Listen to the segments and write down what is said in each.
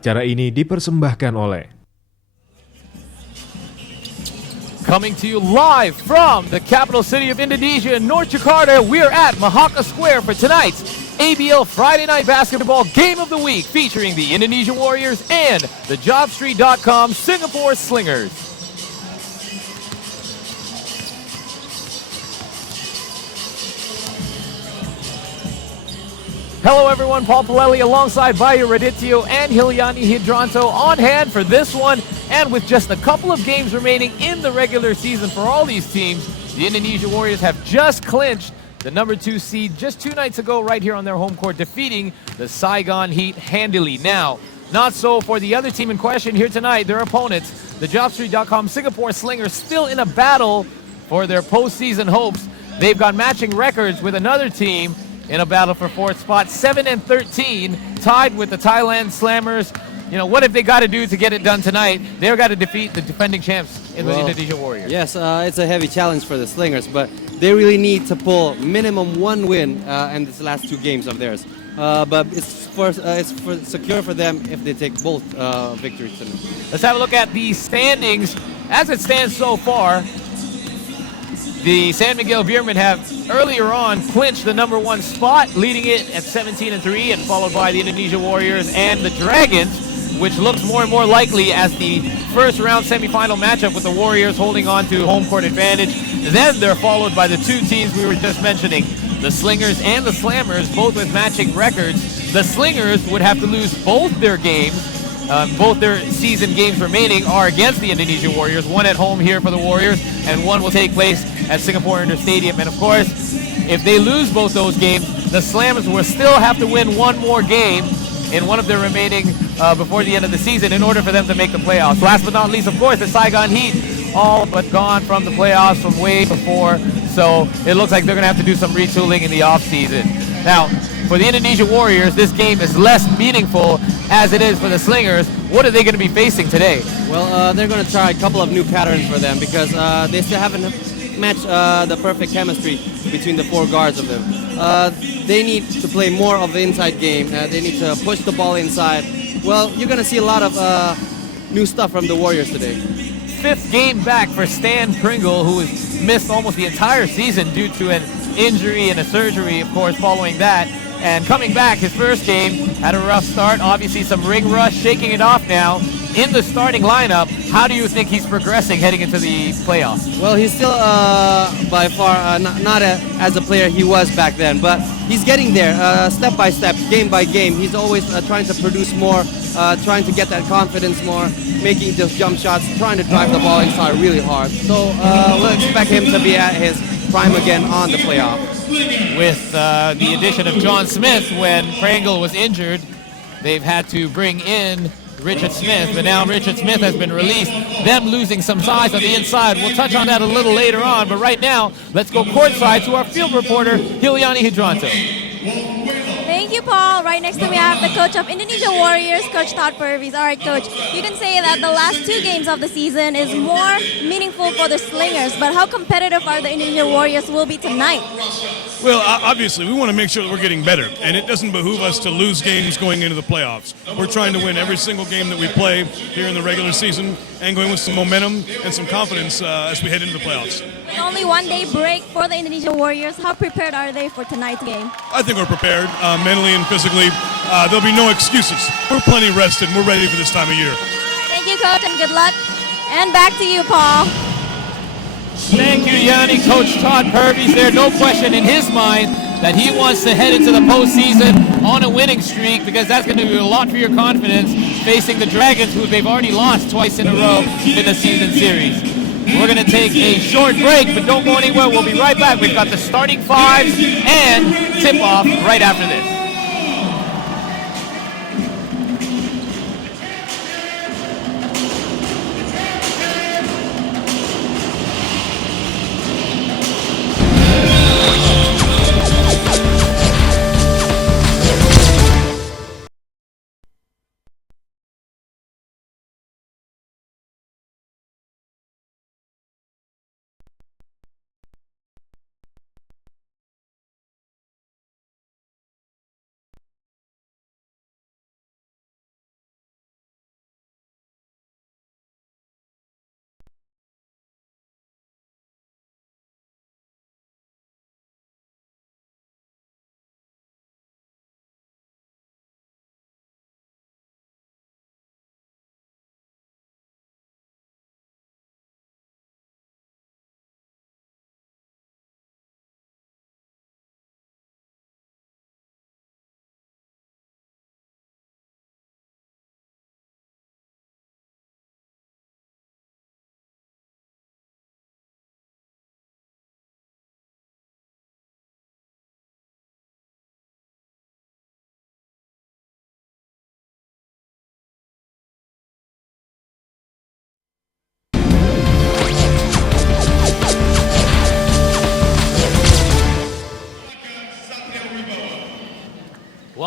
Acara ini dipersembahkan oleh Coming to you live from the capital city of Indonesia, North Jakarta, we're at Mahaka Square for tonight's ABL Friday Night Basketball Game of the Week featuring the Indonesia Warriors and the JobStreet.com Singapore Slingers. Hello everyone, Paul Palelli alongside Bayo Raditio and Hiliani Hidranto on hand for this one. And with just a couple of games remaining in the regular season for all these teams, the Indonesia Warriors have just clinched the number 2 seed just 2 nights ago right here on their home court, defeating the Saigon Heat handily. Now, not so for the other team in question here tonight, their opponents, the JobStreet.com Singapore Slingers, still in a battle for their postseason hopes. They've got matching records with another team in a battle for 4th spot, 7-13, tied with the Thailand Slammers. You know, what have they got to do to get it done tonight? They've got to defeat the defending champs in the Indonesia Warriors. Yes, it's a heavy challenge for the Slingers, but they really need to pull minimum 1 win in these last 2 games of theirs. But it's secure for them if they take both victories tonight. Let's have a look at the standings. As it stands so far, the San Miguel Beermen have earlier on clinched the number 1 spot, leading it at 17-3, and followed by the Indonesia Warriors and the Dragons, which looks more and more likely as the first round semifinal matchup with the Warriors holding on to home court advantage. Then they're followed by the 2 teams we were just mentioning, the Slingers and the Slammers, both with matching records. The Slingers would have to lose both their games. Both their season games remaining are against the Indonesia Warriors, one at home here for the Warriors, and one will take place at Singapore Inter Stadium. And of course, if they lose both those games, the Slammers will still have to win 1 more game in one of their remaining before the end of the season in order for them to make the playoffs. Last but not least, of course, the Saigon Heat, all but gone from the playoffs from way before, so it looks like they're going to have to do some retooling in the offseason. Now, for the Indonesia Warriors, this game is less meaningful as it is for the Slingers. What are they going to be facing today? Well, they're going to try a couple of new patterns for them because they still haven't matched the perfect chemistry between the 4 guards of them. They need to play more of the inside game. They need to push the ball inside. Well, you're going to see a lot of new stuff from the Warriors today. 5th game back for Stan Pringle, who has missed almost the entire season due to an injury and a surgery, of course, following that. And coming back, his first game had a rough start. Obviously, some ring rust, shaking it off now in the starting lineup. How do you think he's progressing heading into the playoffs? Well, he's still by far not as a player he was back then, but he's getting there step by step, game by game. He's always trying to produce more, trying to get that confidence more, making those jump shots, trying to drive the ball inside really hard. So we'll expect him to be at his prime again on the playoff. With the addition of John Smith, when Pringle was injured, they've had to bring in Richard Smith, but now Richard Smith has been released, them losing some size on the inside. We'll touch on that a little later on, but right now, let's go courtside to our field reporter, Hiliani Hidranto. Thank you, Paul. Right next to me, I have the coach of Indonesia Warriors, Coach Todd Purvis. All right, Coach, you can say that the last 2 games of the season is more meaningful for the Slingers, but how competitive are the Indonesia Warriors will be tonight? Well, obviously, we want to make sure that we're getting better, and it doesn't behoove us to lose games going into the playoffs. We're trying to win every single game that we play here in the regular season and going with some momentum and some confidence as we head into the playoffs. With only 1 day break for the Indonesia Warriors, how prepared are they for tonight's game? I think we're prepared mentally and physically. There'll be no excuses. We're plenty rested, and we're ready for this time of year. Thank you, Coach, and good luck. And back to you, Paul. Thank you, Yanni. Coach Todd Purvis there. No question in his mind that he wants to head into the postseason on a winning streak because that's going to do a lot for your confidence facing the Dragons, who they've already lost twice in a row in the season series. We're going to take a short break, but don't go anywhere. We'll be right back. We've got the starting 5s and tip-off right after this.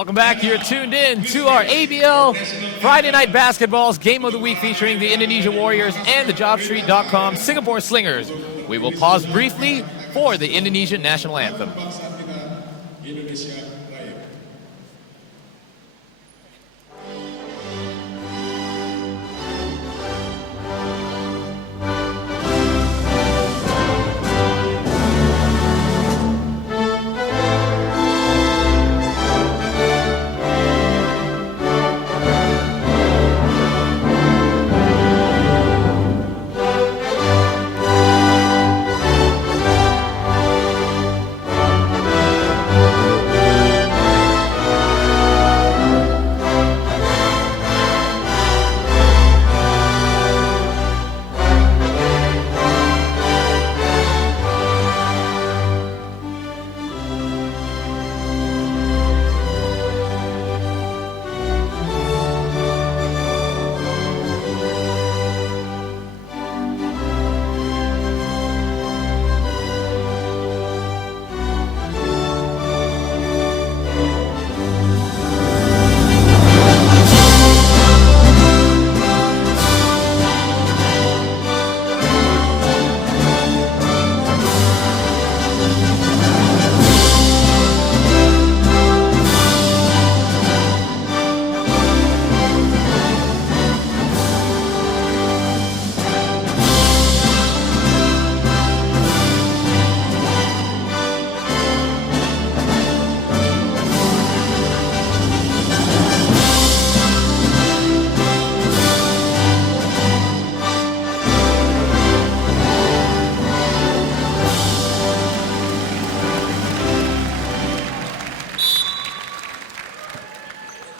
Welcome back. You're tuned in to our ABL Friday Night Basketball's Game of the Week featuring the Indonesia Warriors and the JobStreet.com Singapore Slingers. We will pause briefly for the Indonesian national anthem.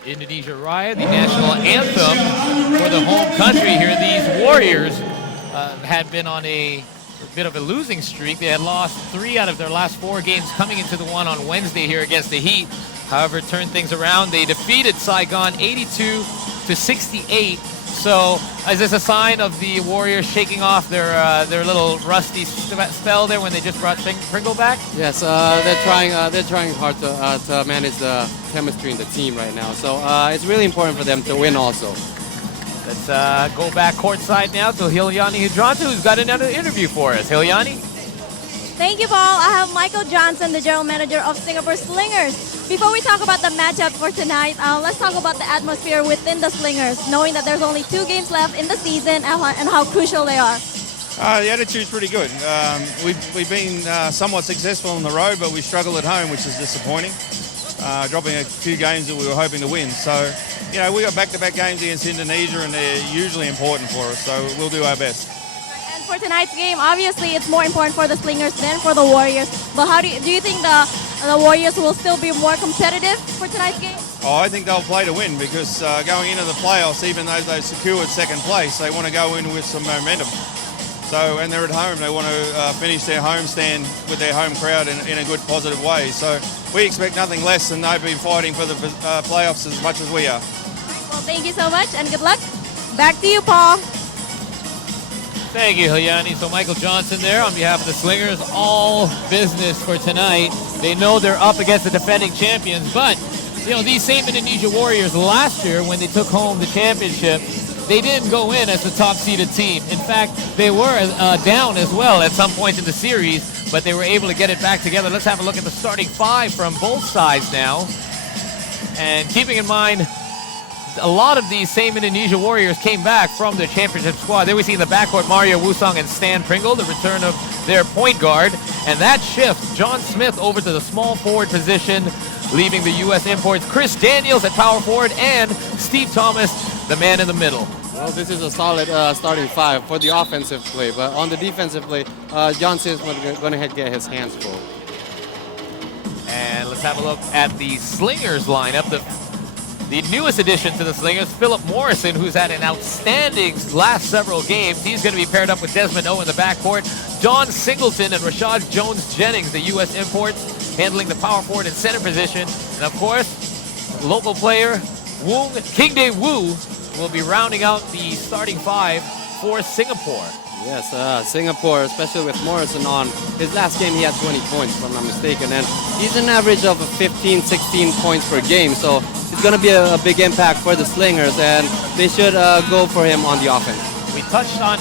Indonesia Raya, the national anthem for the home country here. These Warriors had been on a bit of a losing streak. They had lost 3 out of their last 4 games coming into the one on Wednesday here against the Heat. However, turned things around. They defeated Saigon 82-68. So is this a sign of the Warriors shaking off their little rusty spell there when they just brought Pringle back? Yes, they're trying hard to manage the chemistry in the team right now. So it's really important for them to win also. Let's go back courtside now to Hilyani Hidranto, who's got another interview for us. Hilyani? Thank you, Paul. I have Michael Johnson, the general manager of Singapore Slingers. Before we talk about the matchup for tonight, let's talk about the atmosphere within the Slingers, knowing that there's only 2 games left in the season and how crucial they are. The attitude's pretty good. We've been somewhat successful on the road, but we struggle at home, which is disappointing. Dropping a few games that we were hoping to win. So, you know, we got back-to-back games against Indonesia, and they're usually important for us. So we'll do our best. And for tonight's game, obviously it's more important for the Slingers than for the Warriors. But how do you think the Warriors will still be more competitive for tonight's game? Oh, I think they'll play to win because going into the playoffs, even though they've secured second place, they want to go in with some momentum. So, and they're at home, they want to finish their homestand with their home crowd in a good, positive way. So we expect nothing less than they've been fighting for the playoffs as much as we are. Well, thank you so much and good luck. Back to you, Paul. Thank you, Hilyani. So Michael Johnson there on behalf of the Slingers. All business for tonight. They know they're up against the defending champions, but you know, these same Indonesia Warriors last year when they took home the championship, they didn't go in as the top-seeded team. In fact, they were down as well at some point in the series, but they were able to get it back together. Let's have a look at the starting 5 from both sides now. And keeping in mind, a lot of these same Indonesia Warriors came back from their championship squad. There we see in the backcourt Mario Wusong and Stan Pringle, the return of their point guard. And that shifts John Smith over to the small forward position, leaving the U.S. imports Chris Daniels at power forward and Steve Thomas, the man in the middle. Well, this is a solid starting 5 for the offensive play, but on the defensive play, John Smith is going to get his hands full. And let's have a look at the Slingers lineup. The newest addition to the Slingers, Philip Morrison, who's had an outstanding last several games. He's going to be paired up with Desmond O in the backcourt. Don Singleton and Rashad Jones-Jennings, the U.S. imports, handling the power forward and center position. And of course, local player King Dae Woo will be rounding out the starting 5 for Singapore. Yes, Singapore, especially with Morrison on. His last game, he had 20 points, if I'm not mistaken. And he's an average of 15, 16 points per game. So it's going to be a big impact for the Slingers, and they should go for him on the offense. We touched on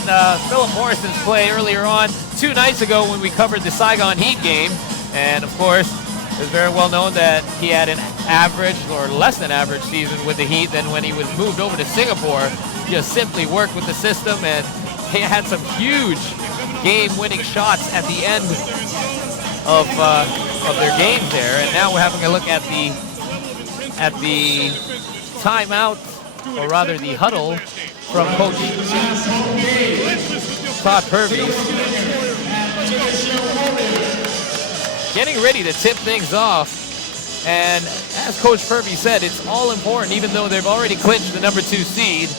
Philip Morrison's play earlier on 2 nights ago when we covered the Saigon Heat game. And, of course, it's very well known that he had an average or less than average season with the Heat. Then when he was moved over to Singapore, he just simply worked with the system, and he had some huge game-winning shots at the end of their games there. And now we're having a look at the timeout, or rather the huddle, from Coach Todd Purvis. Getting ready to tip things off. And as Coach Purvis said, it's all important, even though they've already clinched the number 2 seed.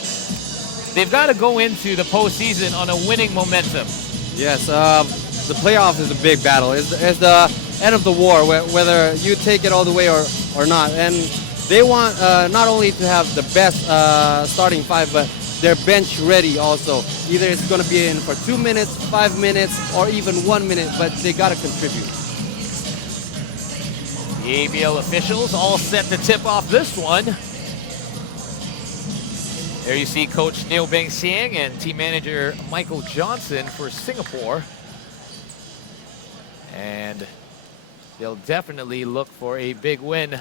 They've got to go into the postseason on a winning momentum. Yes, the playoffs is a big battle. It's the end of the war, whether you take it all the way or not. And they want not only to have the best starting 5, but their bench ready also. Either it's going to be in for 2 minutes, 5 minutes, or even 1 minute, but they got to contribute. The ABL officials all set to tip off this one. There you see Coach Neil Beng Siang and team manager Michael Johnson for Singapore. And they'll definitely look for a big win.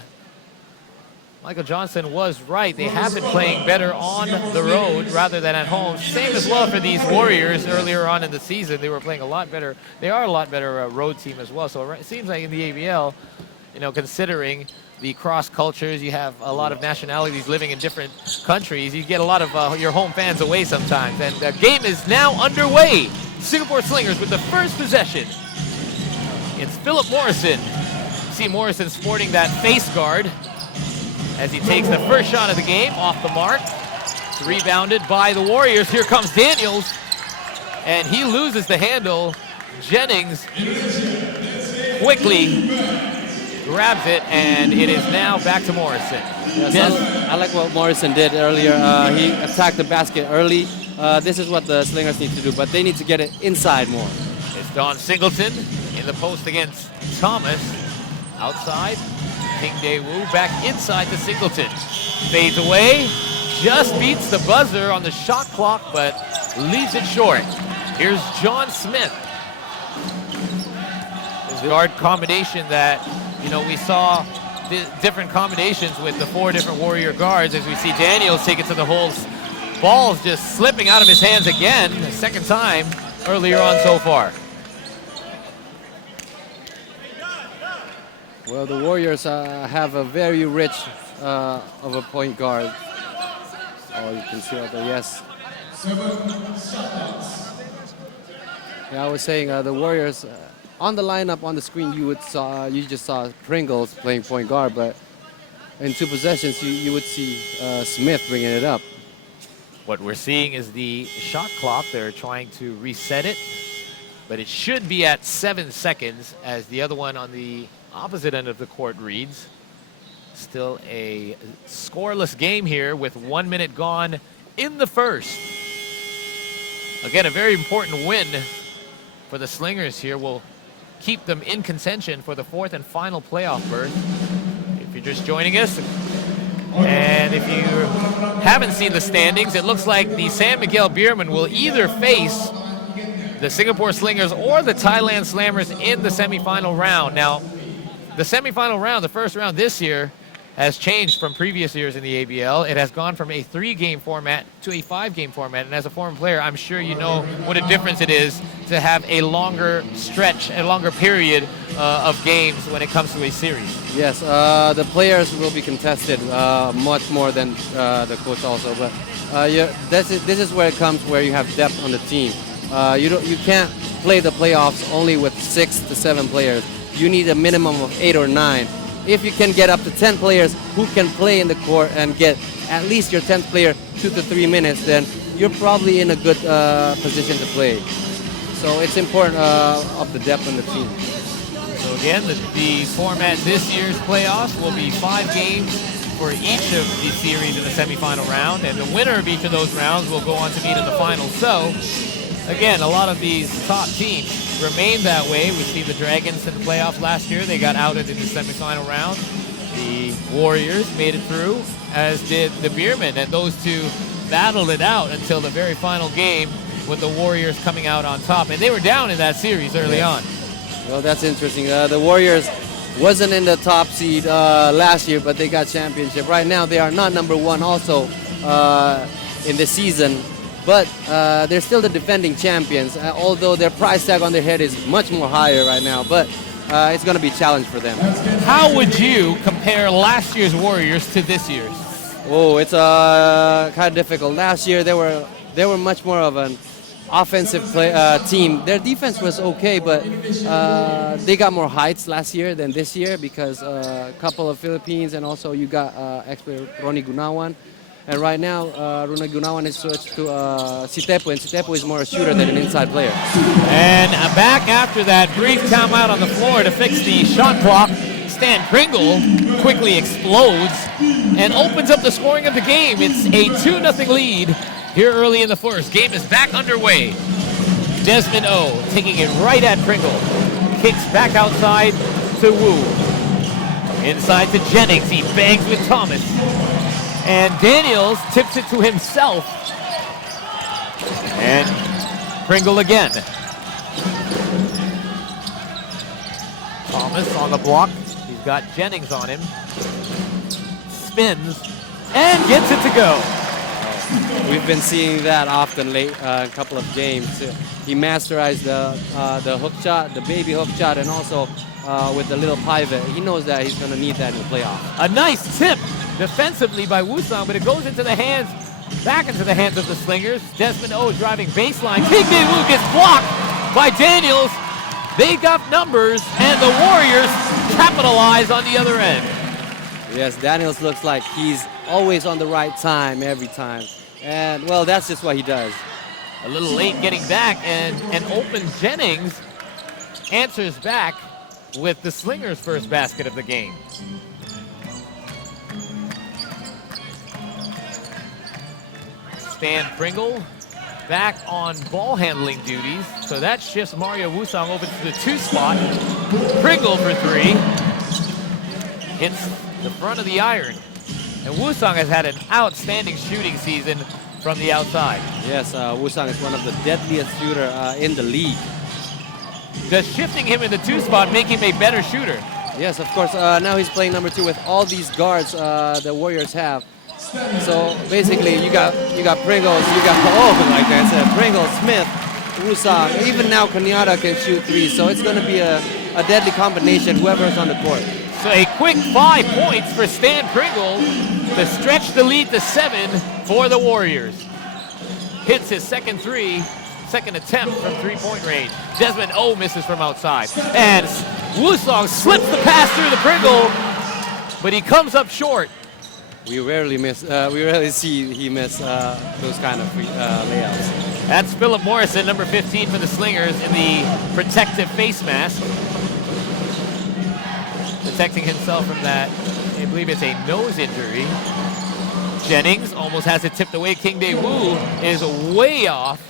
Michael Johnson was right. They have been playing better on the road rather than at home. Same as well for these Warriors earlier on in the season. They were playing a lot better. They are a lot better road team as well. So it seems like in the ABL, you know, considering the cross cultures, you have a lot of nationalities living in different countries. You get a lot of your home fans away sometimes. And the game is now underway. Singapore Slingers with the first possession. It's Philip Morrison. See Morrison sporting that face guard as he takes the first shot of the game off the mark. It's rebounded by the Warriors. Here comes Daniels, and he loses the handle. Jennings quickly grabs it, and it is now back to Morrison. Yes, I like what Morrison did earlier. He attacked the basket early. This is what the Slingers need to do, but they need to get it inside more. It's Don Singleton in the post against Thomas. Outside, King Daewoo back inside to Singleton. Fades away, just beats the buzzer on the shot clock, but leaves it short. Here's John Smith. His guard combination that, you know, we saw different combinations with the 4 different Warrior guards as we see Daniels take it to the holes. Ball's just slipping out of his hands again, the second time earlier on so far. Well, the Warriors have a very rich of a point guard. Oh, you can see out there, yes. Yeah, I was saying the Warriors on the lineup on the screen you just saw Pringles playing point guard, but in 2 possessions you would see Smith bringing it up. What we're seeing is the shot clock. They're trying to reset it, but it should be at 7 seconds as the other one on the opposite end of the court reads. Still a scoreless game here with 1 minute gone in the first. Again, a very important win for the Slingers here will keep them in contention for the 4th and final playoff berth. If you're just joining us, and if you haven't seen the standings, it looks like the San Miguel Beermen will either face the Singapore Slingers or the Thailand Slammers in the semifinal round. Now, the semifinal round, the first round this year, has changed from previous years in the ABL. It has gone from a 3-game format to a 5-game format. And as a former player, I'm sure you know what a difference it is to have a longer stretch, a longer period of games when it comes to a series. Yes, the players will be contested much more than the coach also. But this is where it comes where you have depth on the team. You can't play the playoffs only with 6 to 7 players. You need a minimum of 8 or 9. If you can get up to 10 players who can play in the court and get at least your 10th player 2 to 3 minutes, then you're probably in a good position to play. So it's important of the depth on the team. So again, the format this year's playoffs will be 5 games for each of the series in the semifinal round, and the winner of each of those rounds will go on to meet in the final. So Again, a lot of these top teams remain that way. We see the Dragons in the playoffs last year. They got outed in the semifinal round. The Warriors made it through, as did the Beermen, and those two battled it out until the very final game with the Warriors coming out on top. And they were down in that series early on. Well, that's interesting. The Warriors wasn't in the top seed last year, but they got championship. Right now, they are not number one also in the season, but they're still the defending champions, although their price tag on their head is much more higher right now, but it's going to be a challenge for them. How would you compare last year's Warriors to this year's? Oh, it's kind of difficult. Last year, they were much more of an offensive team. Their defense was okay, but they got more heights last year than this year because a couple of Philippines, and also you got expert Ronnie Gunawan. And right now, Ronnie Gunawan is switched to Sitepu, and Sitepu is more a shooter than an inside player. And back after that brief timeout on the floor to fix the shot clock, Stan Pringle quickly explodes and opens up the scoring of the game. It's a 2-0 lead here early in the first. Game is back underway. Desmond O taking it right at Pringle. Kicks back outside to Wu. Inside to Jennings. He bangs with Thomas. And Daniels tips it to himself. And Pringle again. Thomas on the block. He's got Jennings on him. Spins and gets it to go. We've been seeing that often late, a couple of games. He masterized the hook shot, the baby hook shot, and also with the little pivot. He knows that he's going to need that in the playoff. A nice tip defensively by Wusong, but it goes into the hands, back into the hands of the Slingers. Desmond O driving baseline. King Dae-woo gets blocked by Daniels. They got numbers, and the Warriors capitalize on the other end. Yes, Daniels looks like he's always on the right time every time. And, well, that's just what he does. A little late getting back, and an open Jennings answers back with the Slingers' first basket of the game. Stan Pringle back on ball handling duties, so that shifts Mario Wusong over to the 2 spot. Pringle for 3. Hits the front of the iron. And Wusong has had an outstanding shooting season from the outside. Yes, Wusong is one of the deadliest shooter in the league. Does shifting him in the 2 spot make him a better shooter? Yes, of course. Now he's playing number 2 with all these guards the Warriors have. So basically, you got Pringles, you got like I said, Pringles, Smith, Wusong. Even now, Kenyatta can shoot 3. So it's going to be a deadly combination, whoever's on the court. So a quick 5 points for Stan Pringle to stretch the lead to 7 for the Warriors. Hits his second attempt from 3-point range. Desmond O misses from outside. And Wusong slips the pass through the Pringle, but he comes up short. We rarely see he miss those kind of layups. That's Philip Morrison, number 15 for the Slingers, in the protective face mask. Protecting himself from that, I believe it's a nose injury. Jennings almost has it tipped away. King Dae-woo is way off.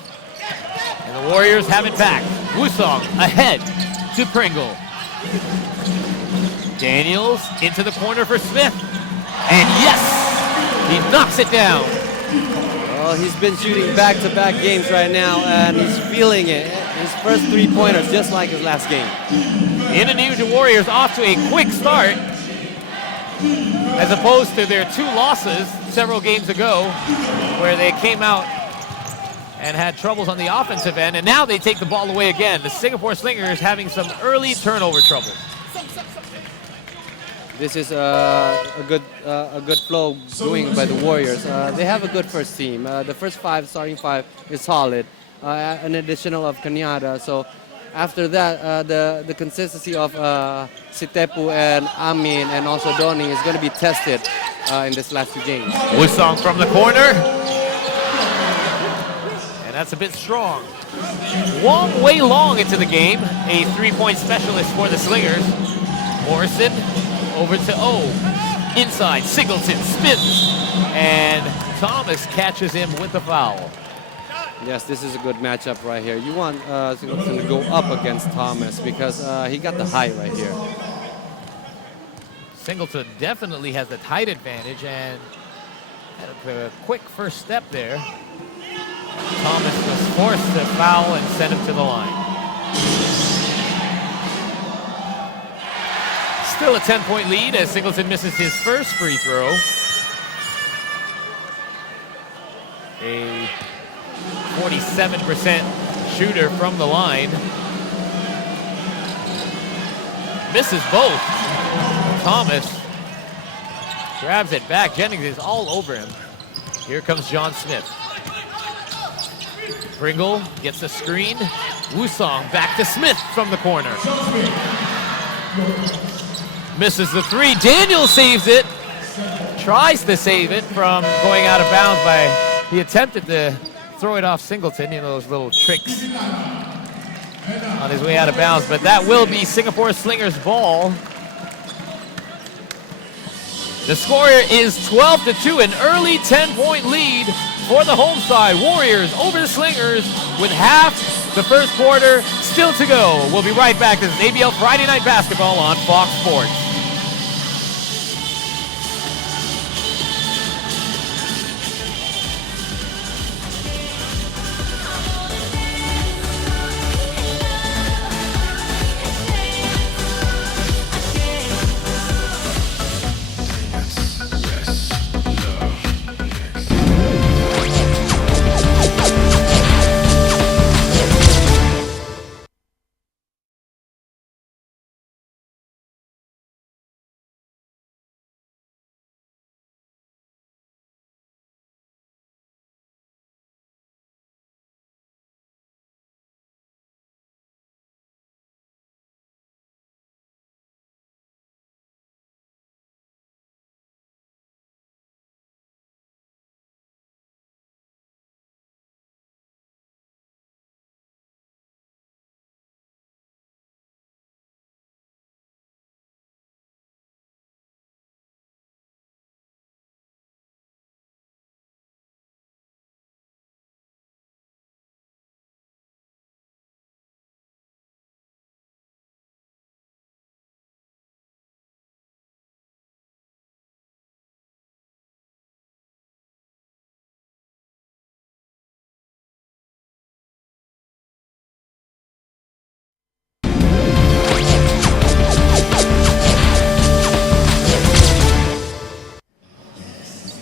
And the Warriors have it back. Wusong ahead to Pringle. Daniels into the corner for Smith. And yes, he knocks it down. Well, he's been shooting back-to-back games right now, and he's feeling it. His first 3-pointers, just like his last game. The Indonesia Warriors off to a quick start, as opposed to their 2 losses several games ago, where they came out and had troubles on the offensive end, and now they take the ball away again. The Singapore Slingers having some early turnover trouble. This is a good flow going by the Warriors. They have a good first team. The first starting five is solid. An additional of Kenyatta. So after that, the consistency of Sitepu and Amin and also Donnie is going to be tested in this last 2 games. Wusong from the corner. And that's a bit strong. Wong Wei Long into the game, a 3-point specialist for the Slingers. Morrison over to O. Inside, Singleton spins. And Thomas catches him with the foul. Yes, this is a good matchup right here. You want Singleton to go up against Thomas because he got the height right here. Singleton definitely has the height advantage and had a quick first step there. Thomas was forced to foul and send him to the line. Still a 10-point lead as Singleton misses his first free throw. A 47% shooter from the line. Misses both. Thomas grabs it back. Jennings is all over him. Here comes John Smith. Pringle gets the screen. Wusong back to Smith from the corner. Misses the three. Daniel saves it. Tries to save it from going out of bounds by, he attempted to throw it off Singleton, you know, those little tricks on his way out of bounds, but that will be Singapore Slingers' ball. The score is 12-2, an early 10-point lead for the home side. Warriors over the Slingers with half the first quarter still to go. We'll be right back. This is ABL Friday Night Basketball on Fox Sports.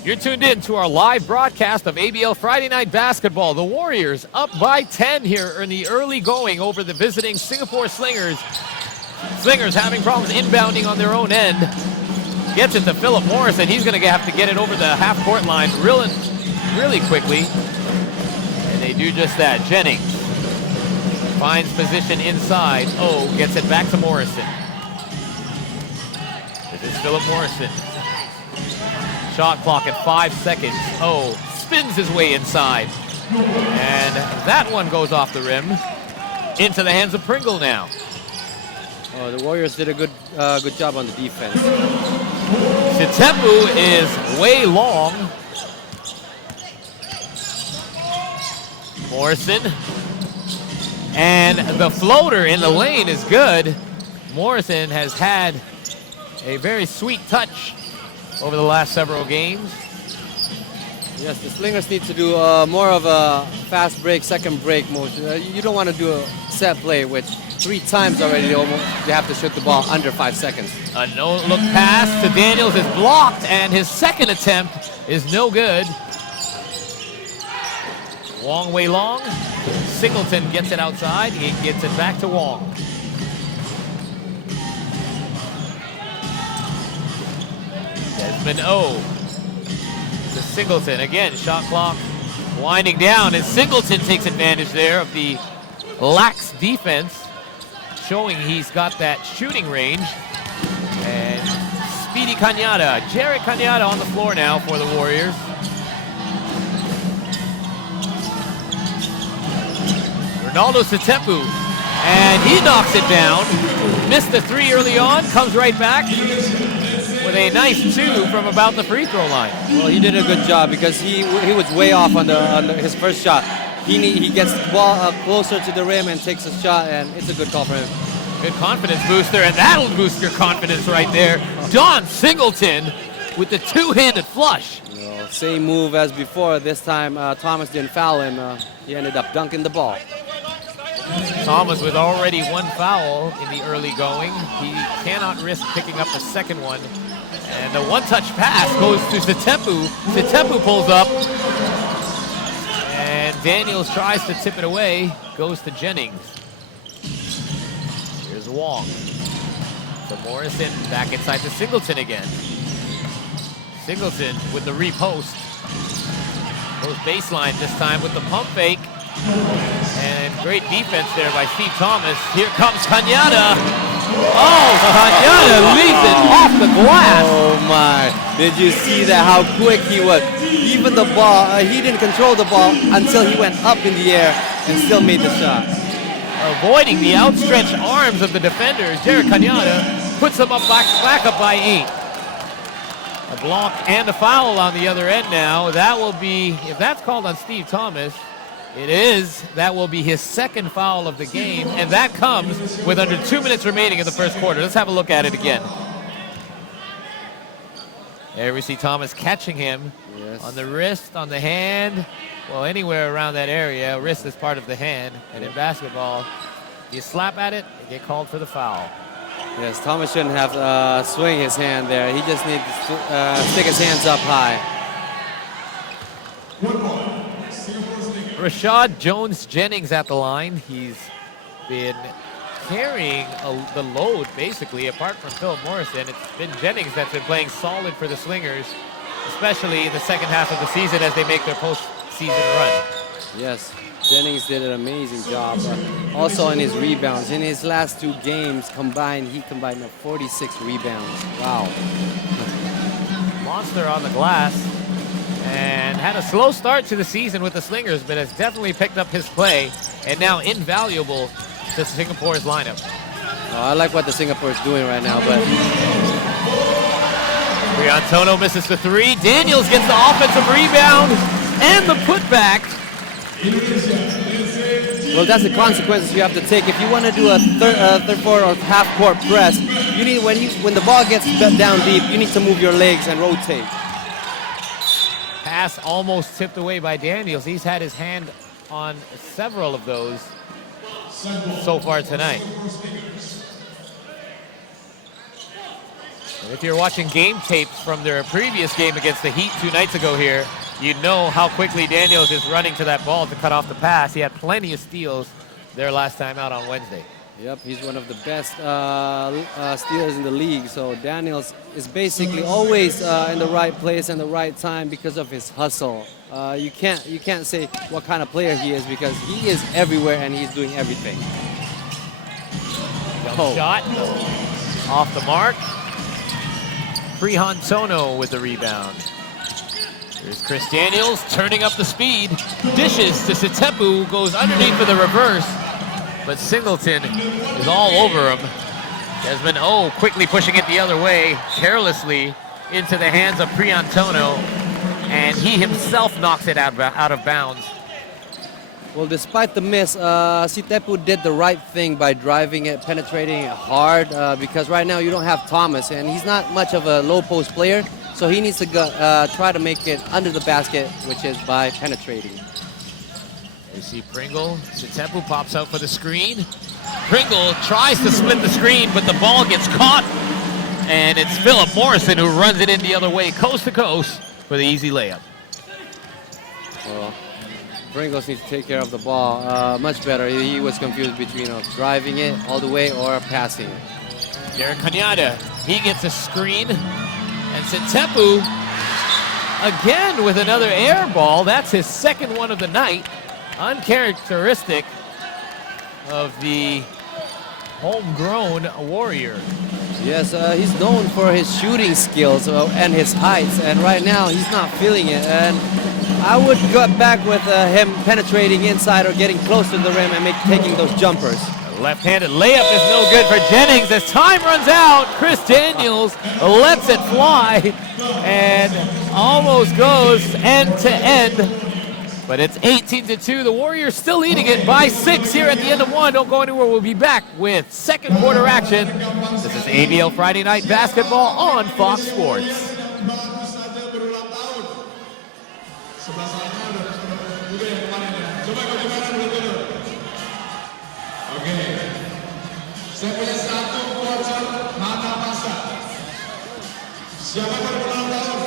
You're tuned in to our live broadcast of ABL Friday Night Basketball. The Warriors up by 10 here in the early going over the visiting Singapore Slingers. Slingers having problems inbounding on their own end. Gets it to Philip Morris, and he's going to have to get it over the half-court line really quickly. And they do just that. Jennings finds position inside. Oh, gets it back to Morrison. This is Philip Morrison. Shot clock at 5 seconds. Oh, spins his way inside. And that one goes off the rim. Into the hands of Pringle now. Oh, the Warriors did a good job on the defense. Sitepu is way long. Morrison. And the floater in the lane is good. Morrison has had a very sweet touch over the last several games. Yes, the Slingers need to do more of a fast break, second break motion. You don't want to do a set play, which 3 times already you have to shoot the ball under 5 seconds. A no-look pass to Daniels is blocked, and his second attempt is no good. Wong Wei Long. Singleton gets it outside. He gets it back to Wong. Desmond O to Singleton. Again, shot clock winding down, and Singleton takes advantage there of the lax defense, showing he's got that shooting range. And Speedy Cañada, Jared Cañada on the floor now for the Warriors. Ronaldo Sitepu, and he knocks it down. Missed the 3 early on, comes right back with a nice 2 from about the free throw line. Well, he did a good job because he was way off on his first shot. he gets the ball closer to the rim and takes a shot, and it's a good call for him. Good confidence booster, and that'll boost your confidence right there. Don Singleton with the two-handed flush. Same move as before. This time Thomas didn't foul him. He ended up dunking the ball. Thomas with already one foul in the early going. He cannot risk picking up the second one. And the one-touch pass goes to Sitepu. Sitepu pulls up. And Daniels tries to tip it away. Goes to Jennings. Here's Wong. To Morrison, back inside to Singleton again. Singleton with the repost. Goes baseline this time with the pump fake. And great defense there by Steve Thomas. Here comes Cañada. Oh, Cañada leaves it off the glass. Oh my, did you see that, how quick he was? Even the ball, he didn't control the ball until he went up in the air and still made the shot. Avoiding the outstretched arms of the defenders, Jared Cañada puts them up back up by 8. A block and a foul on the other end now. That will be, if that's called on Steve Thomas, it is. That will be his second foul of the game, and that comes with under 2 minutes remaining in the first quarter. Let's have a look at it again. There we see Thomas catching him on the wrist, on the hand, well, anywhere around that area. Wrist is part of the hand, and in basketball, you slap at it, you get called for the foul. Yes, Thomas shouldn't have swing his hand there. He just needs to stick his hands up high. Rashad Jones-Jennings at the line. He's been carrying the load, basically, apart from Philip Morrison. It's been Jennings that's been playing solid for the Slingers, especially in the second half of the season as they make their postseason run. Yes, Jennings did an amazing job. Also in his rebounds. In his last 2 games combined, he combined 46 rebounds. Wow. Monster on the glass. And had a slow start to the season with the Slingers, but has definitely picked up his play and now invaluable to Singapore's lineup. I like what the Singapore is doing right now, but Priantono misses the 3. Daniels gets the offensive rebound and the putback. well, that's the consequences you have to take. If you want to do a third quarter or half-court press, you need when the ball gets down deep, you need to move your legs and rotate. Pass almost tipped away by Daniels. He's had his hand on several of those so far tonight. And if you're watching game tapes from their previous game against the Heat 2 nights ago here, you know how quickly Daniels is running to that ball to cut off the pass. He had plenty of steals there last time out on Wednesday. Yep, he's one of the best stealers in the league. So Daniels is basically always in the right place and the right time because of his hustle. You can't say what kind of player he is because he is everywhere and he's doing everything. Shot off the mark. Priantono with the rebound. Here's Chris Daniels turning up the speed. Dishes to Sitepu, goes underneath for the reverse. But Singleton is all over him. Desmond O quickly pushing it the other way, carelessly into the hands of Priantono, and he himself knocks it out of bounds. Well, despite the miss, Sitepu did the right thing by driving it, penetrating it hard, because right now you don't have Thomas, and he's not much of a low post player, so he needs to try to make it under the basket, which is by penetrating. You see Pringle. Sitepu pops out for the screen. Pringle tries to split the screen, but the ball gets caught. And it's Philip Morrison who runs it in the other way, coast to coast, for the easy layup. Well, Pringles needs to take care of the ball much better. He was confused between driving it all the way or passing it. Derek Cañada, he gets a screen. And Sitepu, again with another air ball. That's his second one of the night. Uncharacteristic of the homegrown Warrior. Yes, he's known for his shooting skills and his heights, and right now he's not feeling it. And I would go back with him penetrating inside or getting close to the rim and taking those jumpers. A left-handed layup is no good for Jennings as time runs out. Chris Daniels lets it fly and almost goes end to end. But it's 18-2. The Warriors still leading it by 6 here at the end of one. Don't go anywhere. We'll be back with second quarter action. This is ABL Friday Night Basketball on Fox Sports. Saya punya satu voucher mana masa. Siapa berulang tahun?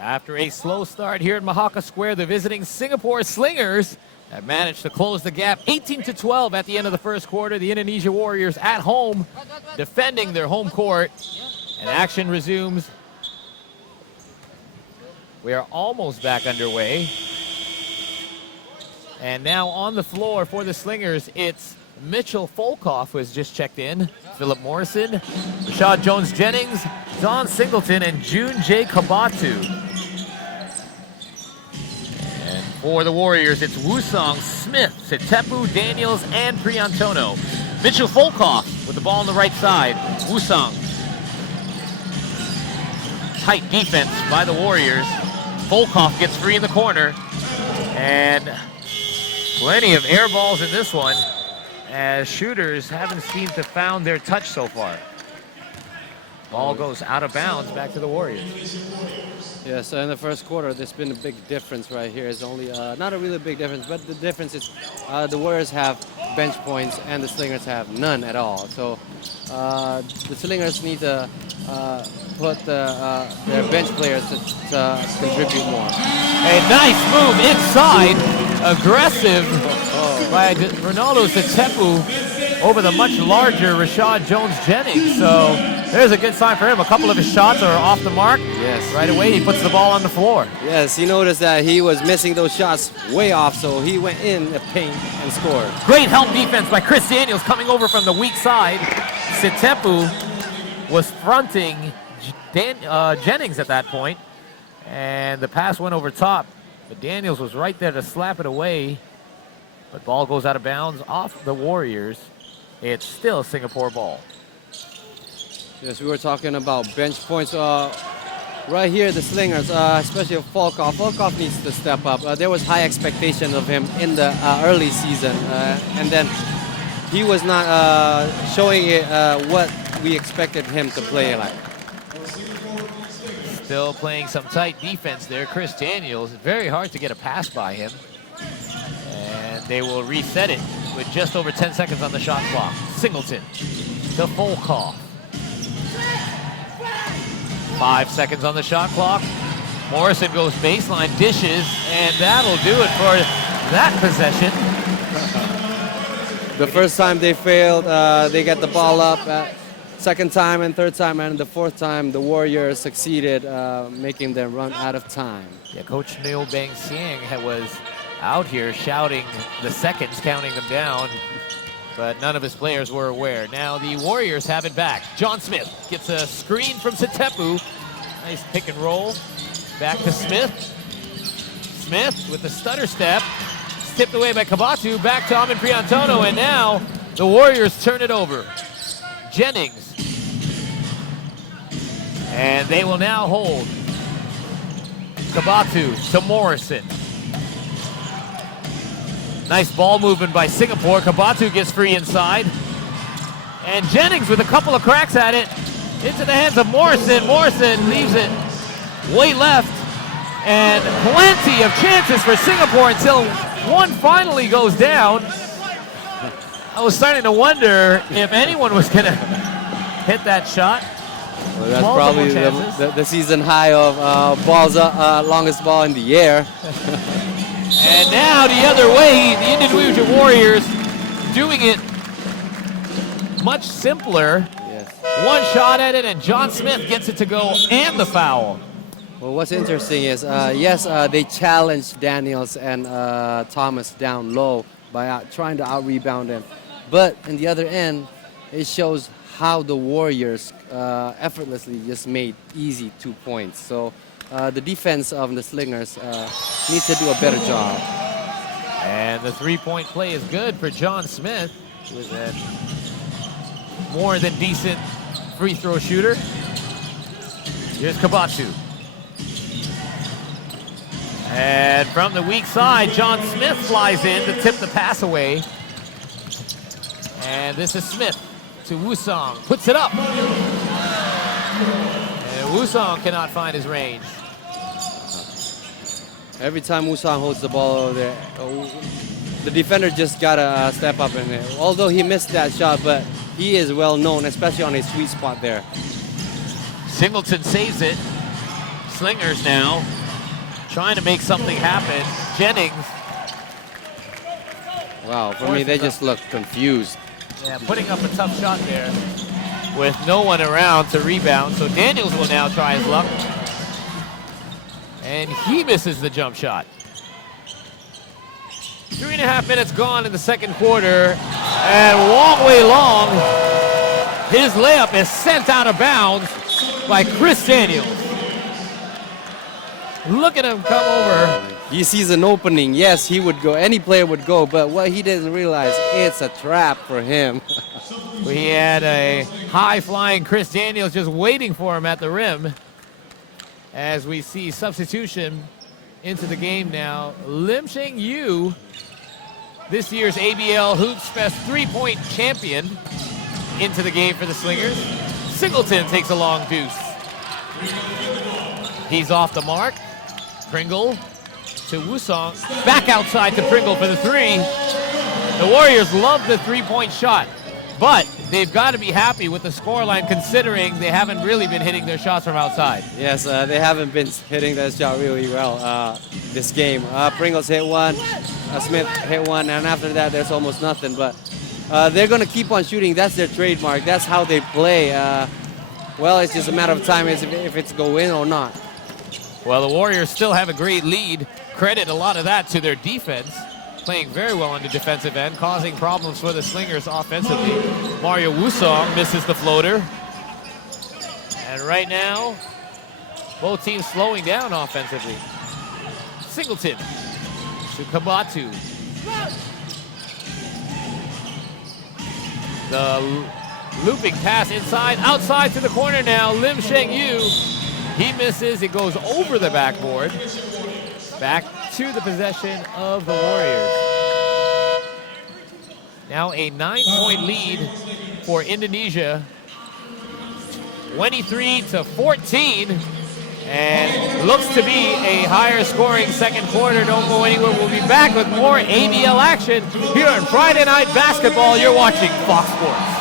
After a slow start here in Mahaka Square, the visiting Singapore Slingers have managed to close the gap 18-12 at the end of the first quarter. The Indonesia Warriors at home defending their home court, and action resumes. We are almost back underway. And now on the floor for the Slingers, it's Mitchell Folkoff, who has just checked in, Philip Morrison, Rashad Jones-Jennings, Don Singleton, and June J. Kabatu. And for the Warriors, it's Wusong, Smith, Sitepu, Daniels, and Priantono. Mitchell Folkoff with the ball on the right side. Wusong. Tight defense by the Warriors. Folkoff gets free in the corner. And plenty of air balls in this one, as shooters haven't seemed to found their touch so far. Ball goes out of bounds back to the Warriors. Yeah, so in the first quarter, there's been a big difference right here. It's only, not a really big difference, but the difference is the Warriors have bench points and the Slingers have none at all. So the Slingers need to put their bench players to contribute more. A nice move inside, aggressive by Ronaldo Sitepu over the much larger Rashad Jones-Jennings. So there's a good sign for him. A couple of his shots are off the mark. Yes. Right away, he puts the ball on the floor. Yes, he noticed that he was missing those shots way off, so he went in the paint and scored. Great help defense by Chris Daniels coming over from the weak side. Sitepu was fronting Jennings at that point, and the pass went over top. But Daniels was right there to slap it away. But ball goes out of bounds off the Warriors. It's still Singapore ball. Yes, we were talking about bench points. Right here, the Slingers, especially Folkoff. Folkoff needs to step up. There was high expectation of him in the early season, and then he was not showing it what we expected him to play like. Still playing some tight defense there. Chris Daniels, very hard to get a pass by him. And they will reset it with just over 10 seconds on the shot clock. Singleton to Folkoff. 5 seconds on the shot clock. Morrison goes baseline, dishes, and that'll do it for that possession. The first time they failed, they get the ball up. Second time and third time, and the fourth time, the Warriors succeeded, making them run out of time. Yeah, Coach Neo Bang Siang was out here shouting the seconds, counting them down, but none of his players were aware. Now the Warriors have it back. John Smith gets a screen from Sitepu. Nice pick and roll. Back to Smith. Smith with the stutter step. Tipped away by Kabatu. Back to Amin Priantono, and now the Warriors turn it over. Jennings. And they will now hold. Kabatu to Morrison. Nice ball movement by Singapore. Kabatu gets free inside. And Jennings with a couple of cracks at it. Into the hands of Morrison. Morrison leaves it way left. And plenty of chances for Singapore until one finally goes down. I was starting to wonder if anyone was going to hit that shot. Well, that's Multiple probably the season high of longest ball in the air. And now the other way, the Indonesia Warriors doing it much simpler. Yes. One shot at it, and John Smith gets it to go and the foul. Well, what's interesting is, they challenged Daniels and Thomas down low by trying to out-rebound them. But in the other end, it shows how the Warriors effortlessly just made easy 2 points. So the defense of the Slingers needs to do a better job. And the three-point play is good for John Smith, who is a more than decent free throw shooter. Here's Kabatu. And from the weak side, John Smith flies in to tip the pass away. And this is Smith to Wusong, puts it up. And Wusong cannot find his range. Every time Wusong holds the ball over there, the defender just gotta step up in it. Although he missed that shot, but he is well known, especially on his sweet spot there. Singleton saves it. Slingers now trying to make something happen. Jennings. Wow, for me, they just look confused. Yeah, putting up a tough shot there with no one around to rebound. So Daniels will now try his luck. And he misses the jump shot. 3.5 minutes gone in the second quarter. And Wong Wei Long, his layup is sent out of bounds by Chris Daniels. Look at him come over. He sees an opening. Yes, he would go. Any player would go. But what he doesn't realize, it's a trap for him. We had a high-flying Chris Daniels just waiting for him at the rim. As we see substitution into the game now. Lim Sheng Yu, this year's ABL Hoops Fest three-point champion, into the game for the Slingers. Singleton takes a long deuce. He's off the mark. Pringle to Wusong. Back outside to Pringle for the three. The Warriors love the three-point shot, but they've got to be happy with the scoreline considering they haven't really been hitting their shots from outside. Yes, they haven't been hitting that shot really well this game. Pringles hit one, Smith hit one, and after that there's almost nothing. But they're going to keep on shooting. That's their trademark. That's how they play. Well, it's just a matter of time if it's go in or not. Well, the Warriors still have a great lead. Credit a lot of that to their defense. Playing very well on the defensive end, causing problems for the Slingers offensively. Mario Wusong misses the floater. And right now, both teams slowing down offensively. Singleton to Kabatu. The looping pass inside, outside to the corner now. Lim Sheng Yu, he misses, it goes over the backboard. Back to the possession of the Warriors. Now a 9-point lead for Indonesia. 23-14. And looks to be a higher scoring second quarter. Don't go anywhere. We'll be back with more ABL action here on Friday Night Basketball. You're watching Fox Sports.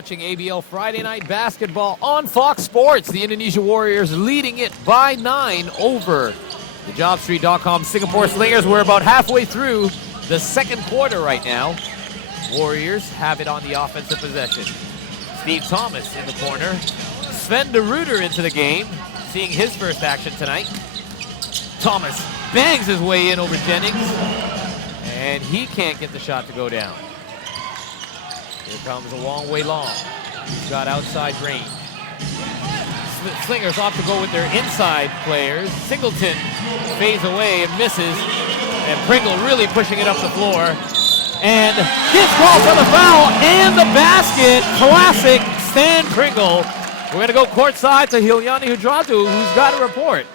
watching ABL Friday Night Basketball on Fox Sports. The Indonesia Warriors leading it by 9 over the JobStreet.com Singapore Slingers. We're about halfway through the second quarter right now. Warriors have it on the offensive possession. Steve Thomas in the corner. Sven de Ruyter into the game, seeing his first action tonight. Thomas bangs his way in over Jennings, and he can't get the shot to go down. Here comes a long way long. He's got outside range. Slingers off to go with their inside players. Singleton fades away and misses, and Pringle really pushing it up the floor. And gets called for the foul and the basket. Classic Stan Pringle. We're going to go courtside to Hilyani Hudratu, who's got a report.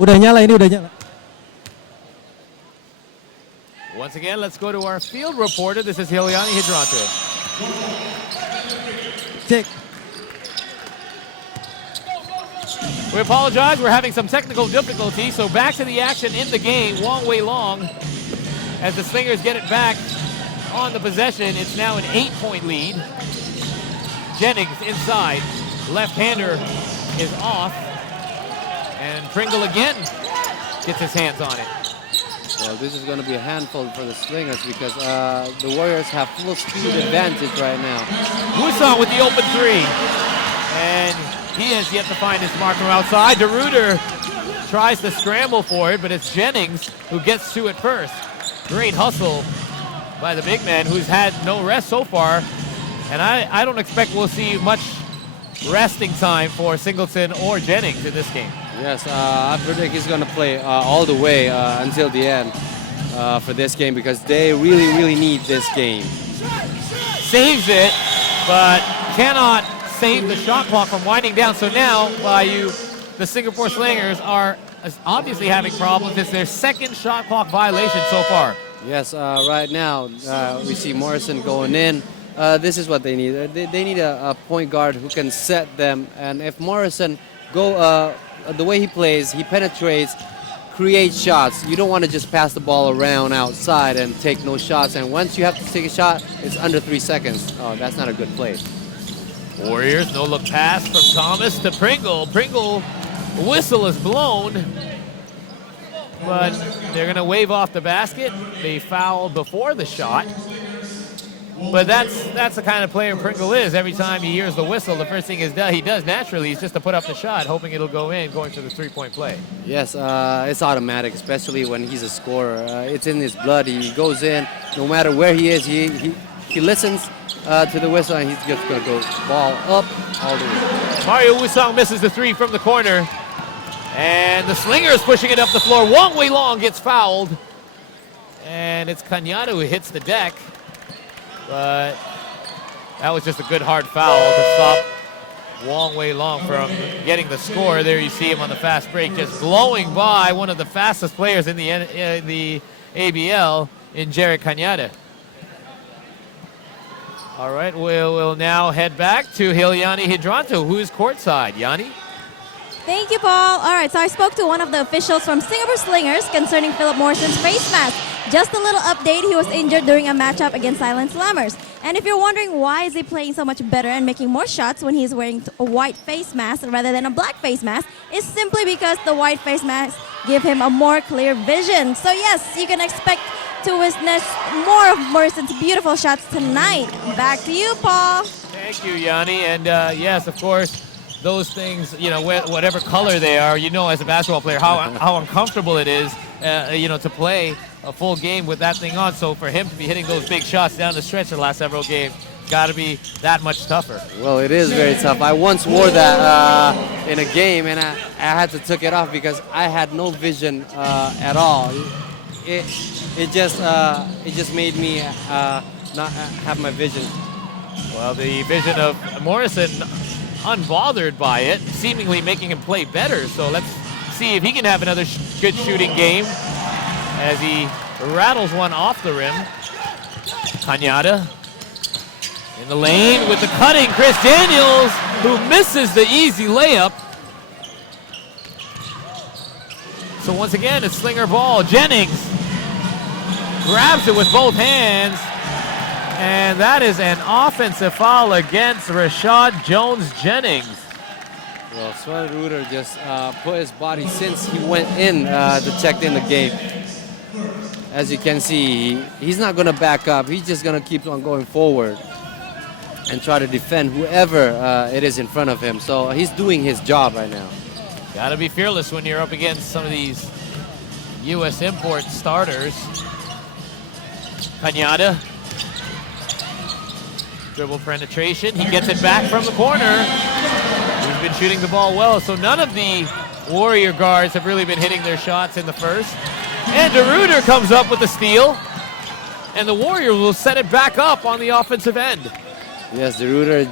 Udah nyala ini, udah nyala. Once again, let's go to our field reporter. This is Hilyani Hudratu. Cek. We apologize, we're having some technical difficulty, so back to the action in the game. Wong Wei Long, as the Slingers get it back on the possession. It's now an 8-point lead. Jennings inside, left-hander is off, and Pringle again gets his hands on it. Well, this is going to be a handful for the Slingers because the Warriors have full speed advantage right now. Wusong with the open three, and he has yet to find his marker outside. De Ruyter tries to scramble for it, but it's Jennings who gets to it first. Great hustle by the big man, who's had no rest so far. And I don't expect we'll see much resting time for Singleton or Jennings in this game. Yes, I predict he's going to play all the way until the end for this game because they really, really need this game. Saves it, but cannot save the shot clock from winding down. So now, the Singapore Slingers are obviously having problems. It's their second shot clock violation so far. Yes, right now we see Morrison going in. This is what they need. They need a point guard who can set them. And if Morrison the way he plays, he penetrates, creates shots. You don't want to just pass the ball around outside and take no shots. And once you have to take a shot, it's under 3 seconds. Oh, that's not a good play. Warriors, no look pass from Thomas to Pringle. Pringle, whistle is blown, but they're going to wave off the basket. They fouled before the shot. But that's the kind of player Pringle is. Every time he hears the whistle, the first thing he does naturally is just to put up the shot, hoping it'll go in, going for the three-point play. Yes, it's automatic, especially when he's a scorer. It's in his blood. He goes in, no matter where he is, he listens to the whistle, and he's just going to go ball up all the way. Mario Wusong misses the three from the corner. And the Slingers pushing it up the floor. Wong Wei Long gets fouled. And it's Cañada who hits the deck. But that was just a good hard foul to stop Wong Wei Long from getting the score. There you see him on the fast break, just blowing by one of the fastest players in the ABL, in Jared Cañada. All right, we'll now head back to Hilyani Hudratu, who's courtside. Yanni? Thank you, Paul. All right, so I spoke to one of the officials from Singapore Slingers concerning Philip Morrison's face mask. Just a little update, he was injured during a matchup against Silent Slammers. And if you're wondering why is he playing so much better and making more shots when he's wearing a white face mask rather than a black face mask, it's simply because the white face mask give him a more clear vision. So yes, you can expect to witness more of Morrison's beautiful shots tonight. Back to you, Paul. Thank you, Yanni. And yes, of course, those things, whatever color they are, as a basketball player, how uncomfortable it is, to play a full game with that thing on. So for him to be hitting those big shots down the stretch in the last several games, got to be that much tougher. Well, it is very tough. I once wore that in a game, and I had to take it off because I had no vision at all. It just made me not have my vision. Well, the vision of Morrison, unbothered by it, seemingly making him play better. So let's see if he can have another good shooting game as he rattles one off the rim. Cañada In the lane with the cutting, Chris Daniels, who misses the easy layup. So once again, a Slinger ball. Jennings grabs it with both hands. And that is an offensive foul against Rashad Jones-Jennings. Well, Sven Ruder just put his body since he went in to check in the game. As you can see, he's not going to back up. He's just going to keep on going forward and try to defend whoever it is in front of him. So he's doing his job right now. Got to be fearless when you're up against some of these U.S. import starters. Cañada. Dribble penetration. He gets it back from the corner. He's been shooting the ball well, so none of the Warrior guards have really been hitting their shots in the first. And DeRuiter comes up with the steal, and the Warriors will set it back up on the offensive end. Yes, DeRuiter,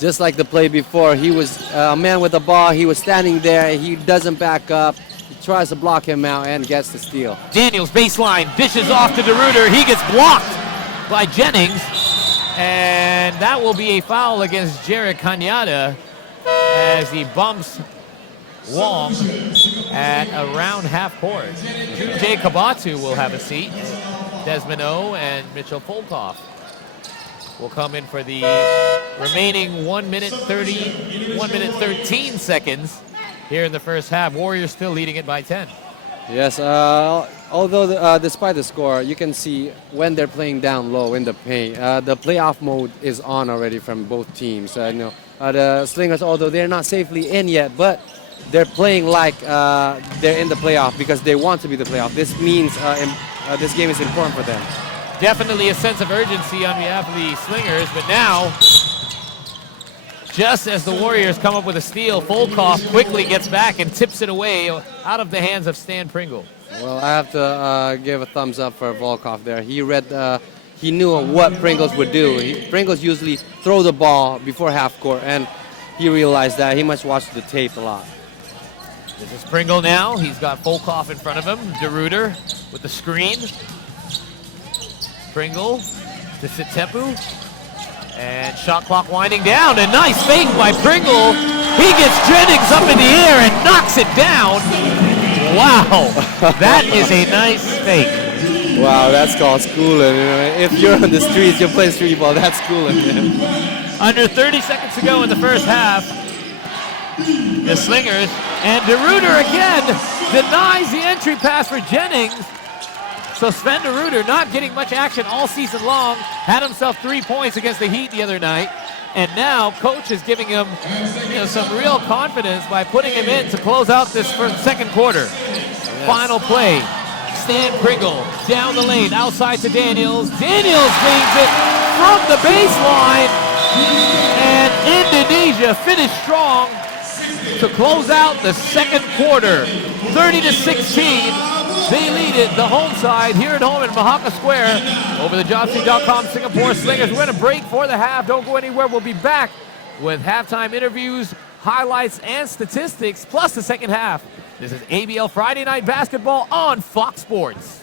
just like the play before, he was a man with the ball. He was standing there. He doesn't back up. He tries to block him out and gets the steal. Daniels baseline, dishes off to DeRuiter. He gets blocked by Jennings. And that will be a foul against Jared Cañada as he bumps Wong at around half court. Jay Kabatu will have a seat. Desmond O and Mitchell Folkoff will come in for the remaining 1 minute 13 seconds here in the first half. Warriors still leading it by 10. Yes, although despite the score, you can see when they're playing down low in the paint, the playoff mode is on already from both teams. The Slingers, although they're not safely in yet, but they're playing like they're in the playoff because they want to be the playoff. This means this game is important for them. Definitely a sense of urgency on behalf of the Slingers, but now, just as the Warriors come up with a steal, Folkoff quickly gets back and tips it away out of the hands of Stan Pringle. Well, I have to give a thumbs up for Volkov there. He knew what Pringles would do. Pringles usually throw the ball before half court, and he realized that. He must watch the tape a lot. This is Pringle now. He's got Folkoff in front of him. DeRuiter with the screen. Pringle to Sitepu. And shot clock winding down. A nice fake by Pringle. He gets Jennings up in the air and knocks it down. Wow, that is a nice fake. Wow, that's called schooling. If you're on the streets, you're playing street ball, that's schooling. Under 30 seconds to go in the first half. The Slingers, and DeRuiter again denies the entry pass for Jennings. So Sven DeRuiter not getting much action all season long, had himself 3 points against the Heat the other night, and now coach is giving him some real confidence by putting him in to close out this second quarter. Yes. Final play, Stan Pringle down the lane, outside to Daniels. Daniels brings it from the baseline, and Indonesia finished strong to close out the second quarter. 30-16. They lead it, the home side, here at home in Mahaka Square over the JobStreet.com Singapore Slingers. We're going to break for the half. Don't go anywhere. We'll be back with halftime interviews, highlights, and statistics, plus the second half. This is ABL Friday Night Basketball on Fox Sports.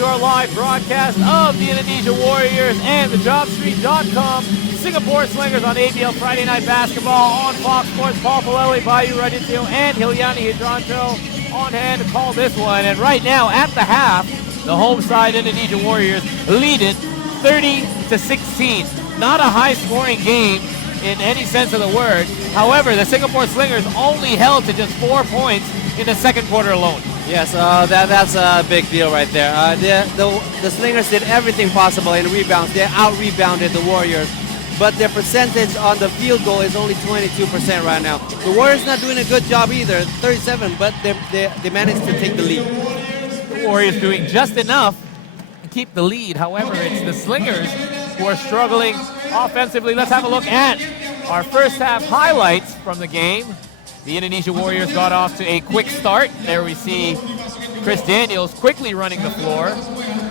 to our live broadcast of the Indonesia Warriors and the JobStreet.com Singapore Slingers on ABL Friday Night Basketball on Fox Sports. Paul Palelli, Bayu Radityo, and Hilyani Hidranto on hand to call this one. And right now, at the half, the home side Indonesia Warriors lead it 30-16. Not a high-scoring game in any sense of the word. However, the Singapore Slingers only held to just 4 points in the second quarter alone. Yes, that's a big deal right there. The Slingers did everything possible in rebounds. They out-rebounded the Warriors, but their percentage on the field goal is only 22% right now. The Warriors not doing a good job either, 37, but they managed to take the lead. The Warriors doing just enough to keep the lead. However, it's the Slingers who are struggling offensively. Let's have a look at our first half highlights from the game. The Indonesia Warriors got off to a quick start. There we see Chris Daniels quickly running the floor.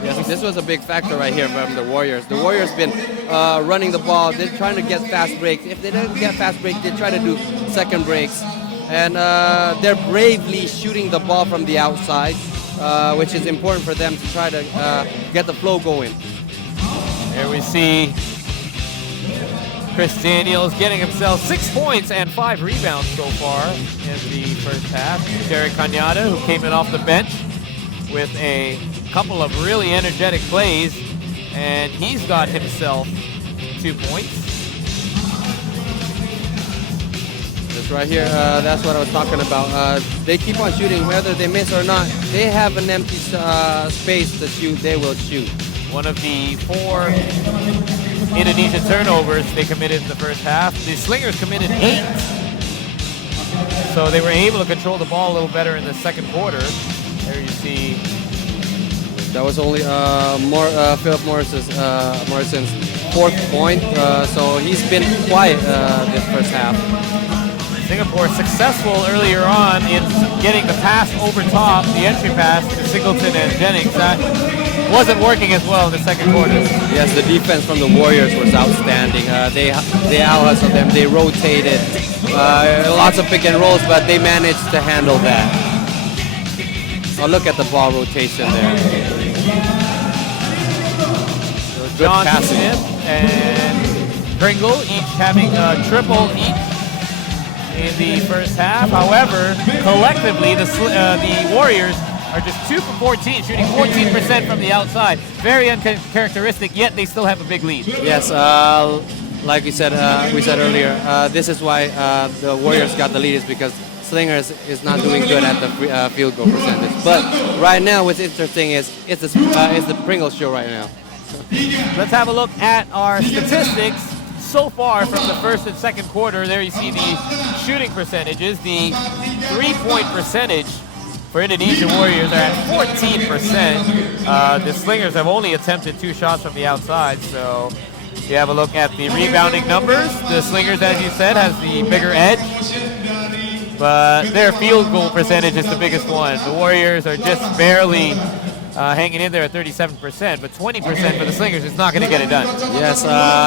Yes, this was a big factor right here from the Warriors. The Warriors been running the ball. They're trying to get fast breaks. If they don't get fast breaks, they try to do second breaks. And they're bravely shooting the ball from the outside, which is important for them to try to get the flow going. There we see Chris Daniels getting himself 6 points and 5 rebounds so far in the first half. Derek Cañada, who came in off the bench with a couple of really energetic plays, and he's got himself 2 points. That's right here. That's what I was talking about. They keep on shooting whether they miss or not. They have an empty space to shoot. They will shoot. One of the 4 Indonesia turnovers they committed in the first half. The Slingers committed 8. So they were able to control the ball a little better in the second quarter. There you see. That was only Philip Morrison's 4th point. So he's been quiet this first half. Singapore successful earlier on in getting the pass over top, the entry pass to Singleton and Jennings. That wasn't working as well in the second quarter. Yes, the defense from the Warriors was outstanding. They out-hustled them. They rotated. Lots of pick and rolls, but they managed to handle that. Oh, look at the ball rotation there. Good John passing. Smith and Pringle each having a triple each in the first half. However, collectively, the Warriors are just 2 for 14, shooting 14% from the outside. Very uncharacteristic, yet they still have a big lead. Yes, like we said earlier, this is why the Warriors got the lead, is because Slingers is not doing good at the field goal percentage. But right now, what's interesting is it's the Pringle show right now. Let's have a look at our statistics so far from the first and second quarter. There you see the shooting percentages. The 3-point percentage for Indonesia Warriors are at 14%. The Slingers have only attempted 2 shots from the outside. So you have a look at the rebounding numbers. The Slingers, as you said, has the bigger edge, but their field goal percentage is the biggest one. The Warriors are just barely hanging in there at 37%, but 20% for the Slingers is not going to get it done. Yes,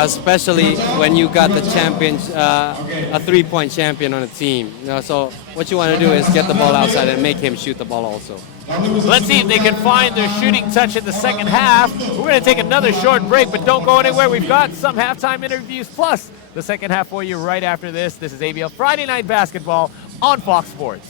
especially when you got the champion, a 3-point champion on a team. So what you want to do is get the ball outside and make him shoot the ball also. Let's see if they can find their shooting touch in the second half. We're going to take another short break, but don't go anywhere. We've got some halftime interviews plus the second half for you right after this. This is ABL Friday Night Basketball on Fox Sports.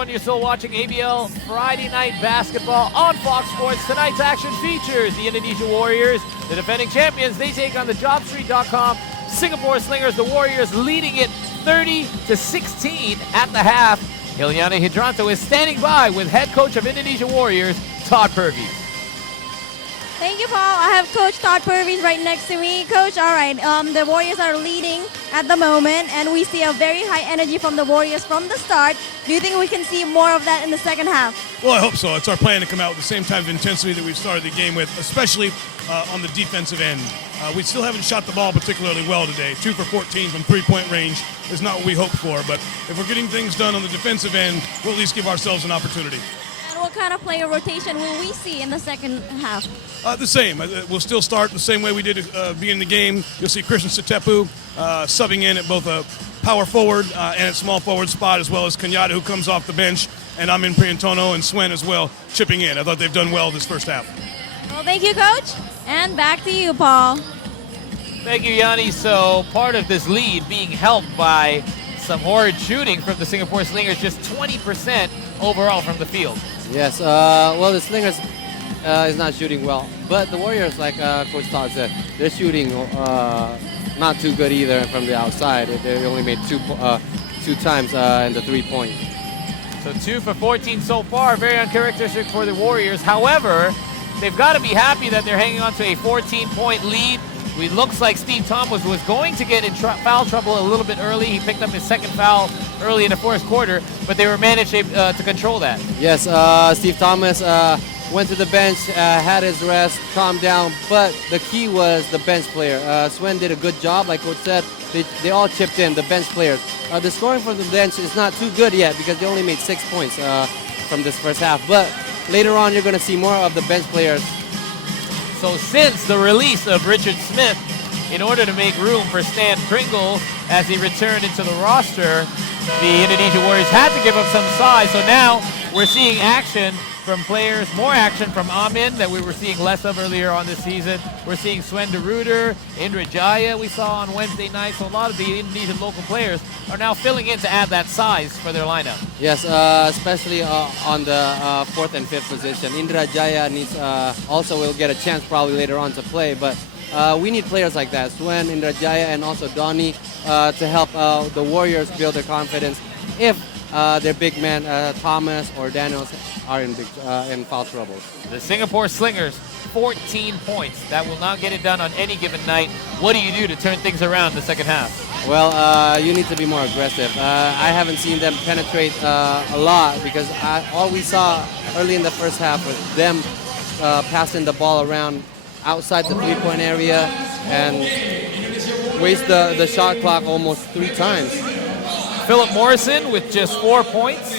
everyone. You're still watching ABL Friday Night Basketball on Fox Sports. Tonight's action features the Indonesia Warriors, the defending champions. They take on the JobStreet.com Singapore Slingers. The Warriors leading it 30-16 at the half. Ilyana Hidranto is standing by with head coach of Indonesia Warriors, Todd Purvis. Thank you, Paul. I have Coach Todd Purvis right next to me. Coach, all right, the Warriors are leading at the moment, and we see a very high energy from the Warriors from the start. Do you think we can see more of that in the second half? Well, I hope so. It's our plan to come out with the same type of intensity that we've started the game with, especially on the defensive end. We still haven't shot the ball particularly well today. 2 for 14 from three-point range is not what we hoped for, but if we're getting things done on the defensive end, we'll at least give ourselves an opportunity. What kind of player rotation will we see in the second half? The same. We'll still start the same way we did at the beginning of the game. You'll see Christian Satepu subbing in at both a power forward and at small forward spot, as well as Kenyatta, who comes off the bench, and Amin Priantono and Swen as well chipping in. I thought they've done well this first half. Well, thank you, Coach. And back to you, Paul. Thank you, Yanni. So part of this lead being helped by some horrid shooting from the Singapore Slingers, just 20% overall from the field. Yes, well, the Slingers is not shooting well, but the Warriors, like Coach Todd said, they're shooting not too good either from the outside. They only made two times in the three-point. So 2 for 14 so far, very uncharacteristic for the Warriors. However, they've got to be happy that they're hanging on to a 14-point lead. It looks like Steve Thomas was going to get in foul trouble a little bit early. He picked up his second foul early in the fourth quarter, but they were managed to control that. Yes, Steve Thomas went to the bench, had his rest, calmed down, but the key was the bench player. Swen did a good job, like Coach said. They all chipped in, the bench players. The scoring from the bench is not too good yet because they only made 6 points from this first half, but later on you're going to see more of the bench players. So since the release of Richard Smith, in order to make room for Stan Pringle as he returned into the roster, the Indonesia Warriors had to give up some size. So now we're seeing action from players, more action from Amin that we were seeing less of earlier on this season. We're seeing Swen de Ruyter, Indra Jaya we saw on Wednesday night. So a lot of the Indonesian local players are now filling in to add that size for their lineup. Yes, especially on the fourth and fifth position. Indra Jaya needs also will get a chance probably later on to play, but we need players like that, Swen, Indra Jaya, and also Donnie to help the Warriors build their confidence if their big man Thomas or Daniels are in foul trouble. The Singapore Slingers, 14 points. That will not get it done on any given night. What do you do to turn things around in the second half? Well, you need to be more aggressive. I haven't seen them penetrate a lot because all we saw early in the first half was them passing the ball around outside the three-point area and waste the shot clock almost 3 times. Philip Morrison with just 4 points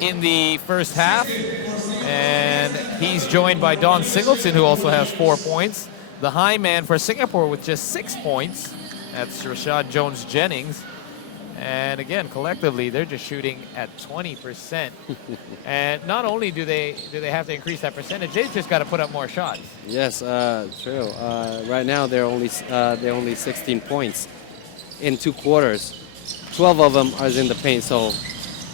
in the first half, and he's joined by Don Singleton, who also has 4 points. The high man for Singapore with just 6 points. That's Rashad Jones-Jennings. And again, collectively, they're just shooting at 20%. And not only do they have to increase that percentage, they've just got to put up more shots. Yes, true. Right now, they're only 16 points in 2 quarters. 12 of them are in the paint, so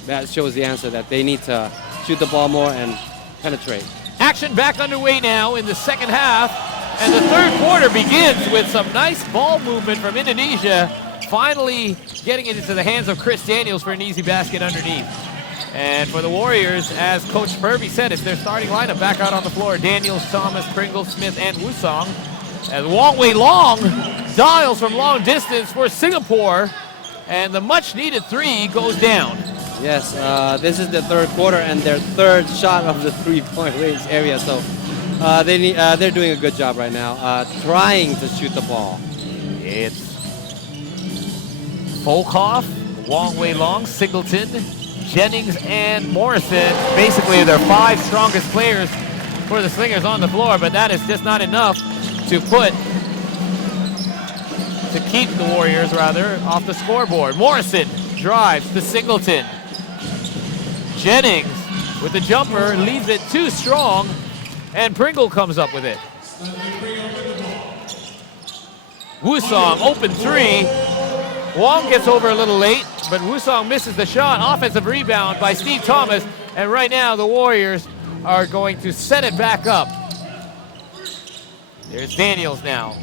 that shows the answer that they need to shoot the ball more and penetrate. Action back underway now in the second half, and the third quarter begins with some nice ball movement from Indonesia, finally getting it into the hands of Chris Daniels for an easy basket underneath. And for the Warriors, as Coach Purvis said, it's their starting lineup back out on the floor. Daniels, Thomas, Pringle, Smith, and Wusong. As Wong Wei Long dials from long distance for Singapore, and the much-needed 3 goes down. Yes, this is the third quarter and their third shot of the three-point range area, so they're doing a good job right now, trying to shoot the ball. It's Volkov, Wong Wei Long, Singleton, Jennings, and Morrison. Basically, they're 5 strongest players for the Slingers on the floor, but that is just not enough to keep the Warriors, rather, off the scoreboard. Morrison drives to Singleton. Jennings with the jumper leaves it too strong, and Pringle comes up with it. Wusong, open 3. Wong gets over a little late. but Wusong misses the shot. Offensive rebound by Steve Thomas, and right now the Warriors are going to set it back up. There's Daniels now.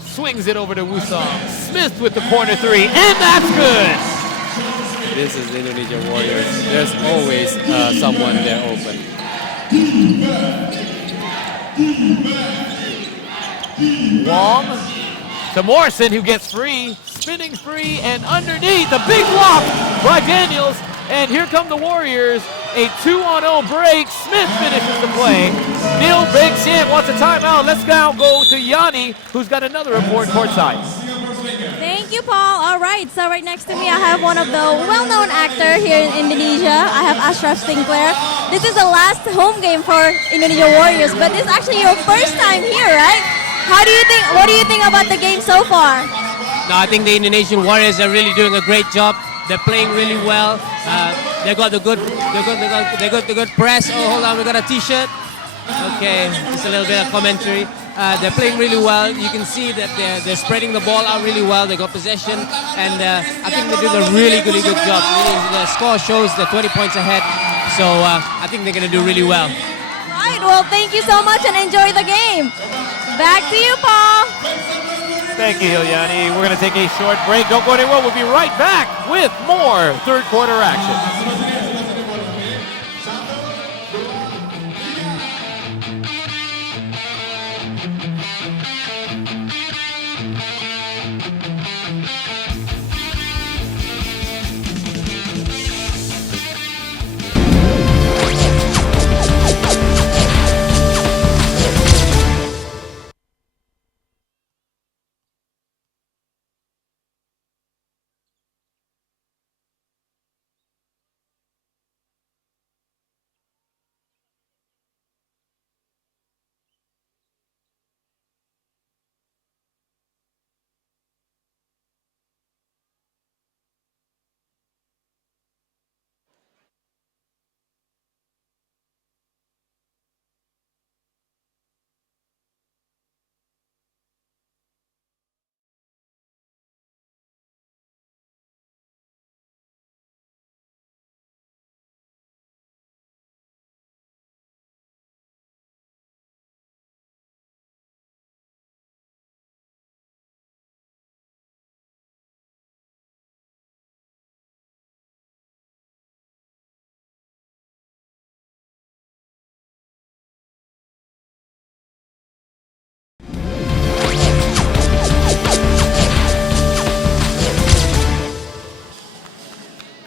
Swings it over to Wusong. Smith with the corner three, and that's good! This is the Indonesia Warriors. There's always someone there open. Wong to Morrison, who gets free, spinning free, and underneath, a big block by Daniels, and here come the Warriors, a 2-on-0 break. Smith finishes the play. Neil breaks in, wants a timeout. Let's now go to Yanni, who's got another report courtside. Thank you, Paul. All right, so right next to me, I have one of the well-known actor here in Indonesia. I have Ashraf Sinclair. This is the last home game for Indonesia Warriors, but this is actually your first time here, right? What do you think about the game so far? No, I think the Indonesian Warriors are really doing a great job. They're playing really well. They got the good press. Oh, hold on, we got a T-shirt. Okay, just a little bit of commentary. They're playing really well. You can see that they're spreading the ball out really well. They got possession, and I think they're doing a really good job. The score shows they're 20 points ahead, so I think they're going to do really well. Right, well, thank you so much and enjoy the game. Back to you, Paul. Thank you, Yanni. We're going to take a short break. Don't go anywhere. We'll be right back with more third quarter action.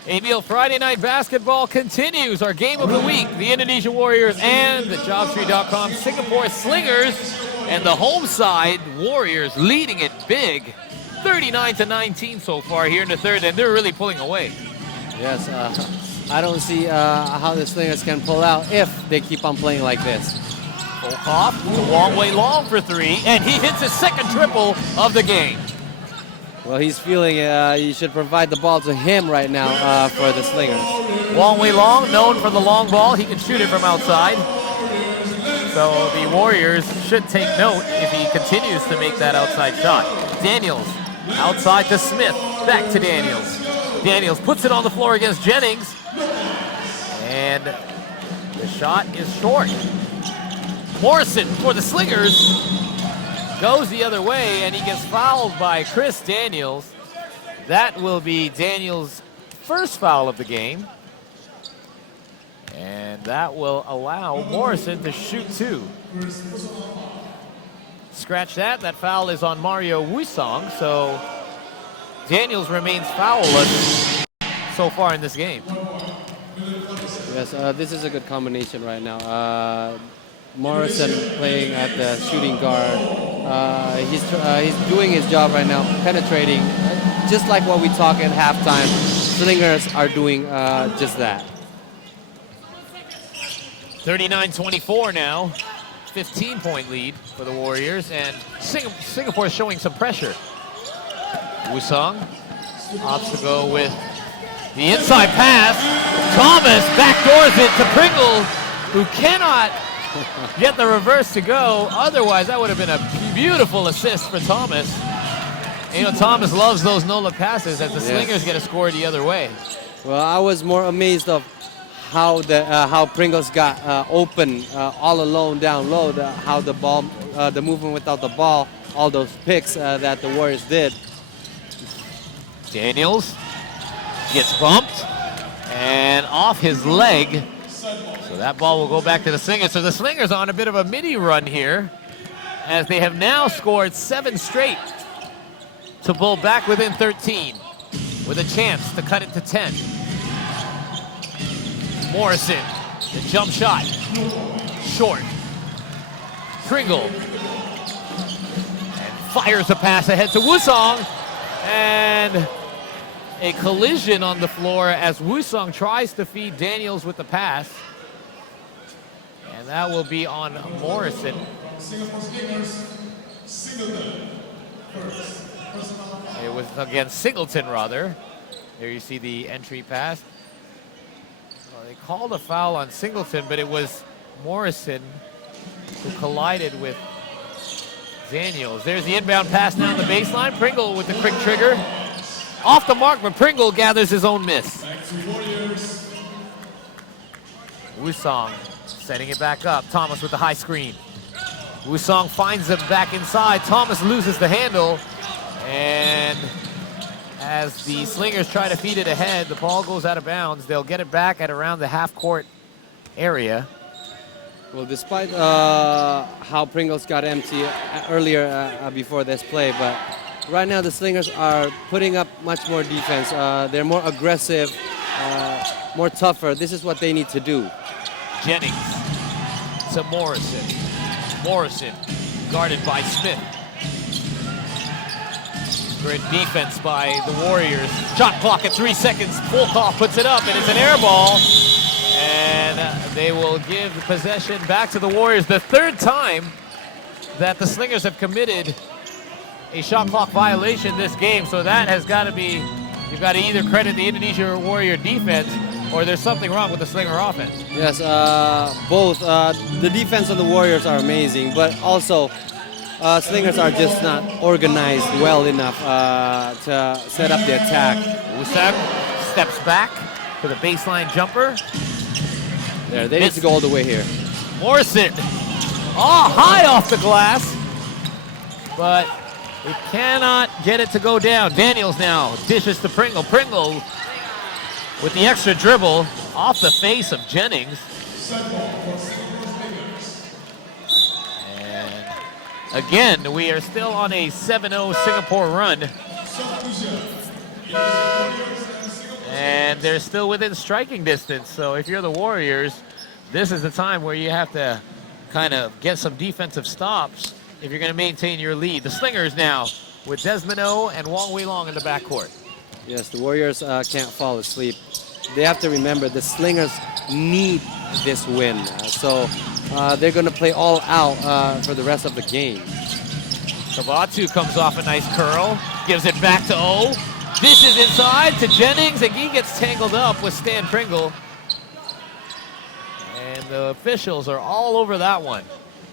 ABL Friday Night Basketball continues. Our game of the week, the Indonesia Warriors and the JobStreet.com Singapore Slingers. And the home side, Warriors leading it big. 39-19 so far here in the third, and they're really pulling away. Yes, I don't see how the Slingers can pull out if they keep on playing like this. Volkov to Wong Wei Long for three, and he hits his second triple of the game. Well, he's feeling you should provide the ball to him right now for the Slingers. Wong Wei Long, known for the long ball. He can shoot it from outside. So the Warriors should take note if he continues to make that outside shot. Daniels, outside to Smith. Back to Daniels. Daniels puts it on the floor against Jennings. And the shot is short. Morrison for the Slingers. Goes the other way, and he gets fouled by Chris Daniels. That will be Daniels' first foul of the game. And that will allow Morrison to shoot two. Scratch that. That foul is on Mario Wusong, so Daniels remains foul-less so far in this game. Yes, this is a good combination right now. Morrison playing at the shooting guard. He's doing his job right now, penetrating, just like what we talked at halftime. Slingers are doing just that. 39-24 now, 15-point lead for the Warriors, and Singapore is showing some pressure. Wusong opts to go with the inside pass. Thomas backdoors it to Pringle, who cannot get the reverse to go. Otherwise, that would have been a beautiful assist for Thomas. You know, Thomas loves those no-look passes as the Slingers get a score the other way. Well, I was more amazed of how Pringles got open all alone down low. How the ball, the movement without the ball, all those picks that the Warriors did. Daniels gets bumped and off his leg. So that ball will go back to the Slingers. So the Slingers on a bit of a mini run here, as they have now scored 7 straight to pull back within 13 with a chance to cut it to 10. Morrison, the jump shot, short. Pringle, and fires a pass ahead to Wusong, and a collision on the floor as Wusong tries to feed Daniels with the pass. And that will be on Morrison. It was against Singleton, rather. There you see the entry pass. Well, they called a foul on Singleton, but it was Morrison who collided with Daniels. There's the inbound pass now on the baseline. Pringle with the quick trigger. Off the mark, but Pringle gathers his own miss. Wusong setting it back up. Thomas with the high screen. Wusong finds him back inside. Thomas loses the handle. And as the Slingers try to feed it ahead, the ball goes out of bounds. They'll get it back at around the half-court area. Well, despite how Pringles got empty earlier before this play, but right now the Slingers are putting up much more defense. They're more aggressive, more tougher. This is what they need to do. Jennings to Morrison. Morrison guarded by Smith. Great defense by the Warriors. Shot clock at 3 seconds. Volkov puts it up, and it's an air ball. And they will give the possession back to the Warriors. The third time that the Slingers have committed a shot clock violation this game. So that has got to be, you've got to either credit the Indonesia Warrior defense or there's something wrong with the Slinger offense. Yes, both. The defense of the Warriors are amazing, but also Slingers are just not organized well enough to set up the attack. Wusong steps back for the baseline jumper. There, they need to go all the way here. Morrison, high off the glass, but it cannot get it to go down. Daniels now dishes to Pringle. Pringle with the extra dribble off the face of Jennings. And again, we are still on a 7-0 Singapore run. And they're still within striking distance. So if you're the Warriors, this is the time where you have to kind of get some defensive stops if you're going to maintain your lead. The Slingers now with Desmond O and Wong Wei Long in the backcourt. Yes, the Warriors can't fall asleep. They have to remember the Slingers need this win. So they're going to play all out for the rest of the game. Kabatu comes off a nice curl, gives it back to O. Dishes inside to Jennings, and he gets tangled up with Stan Pringle. And the officials are all over that one.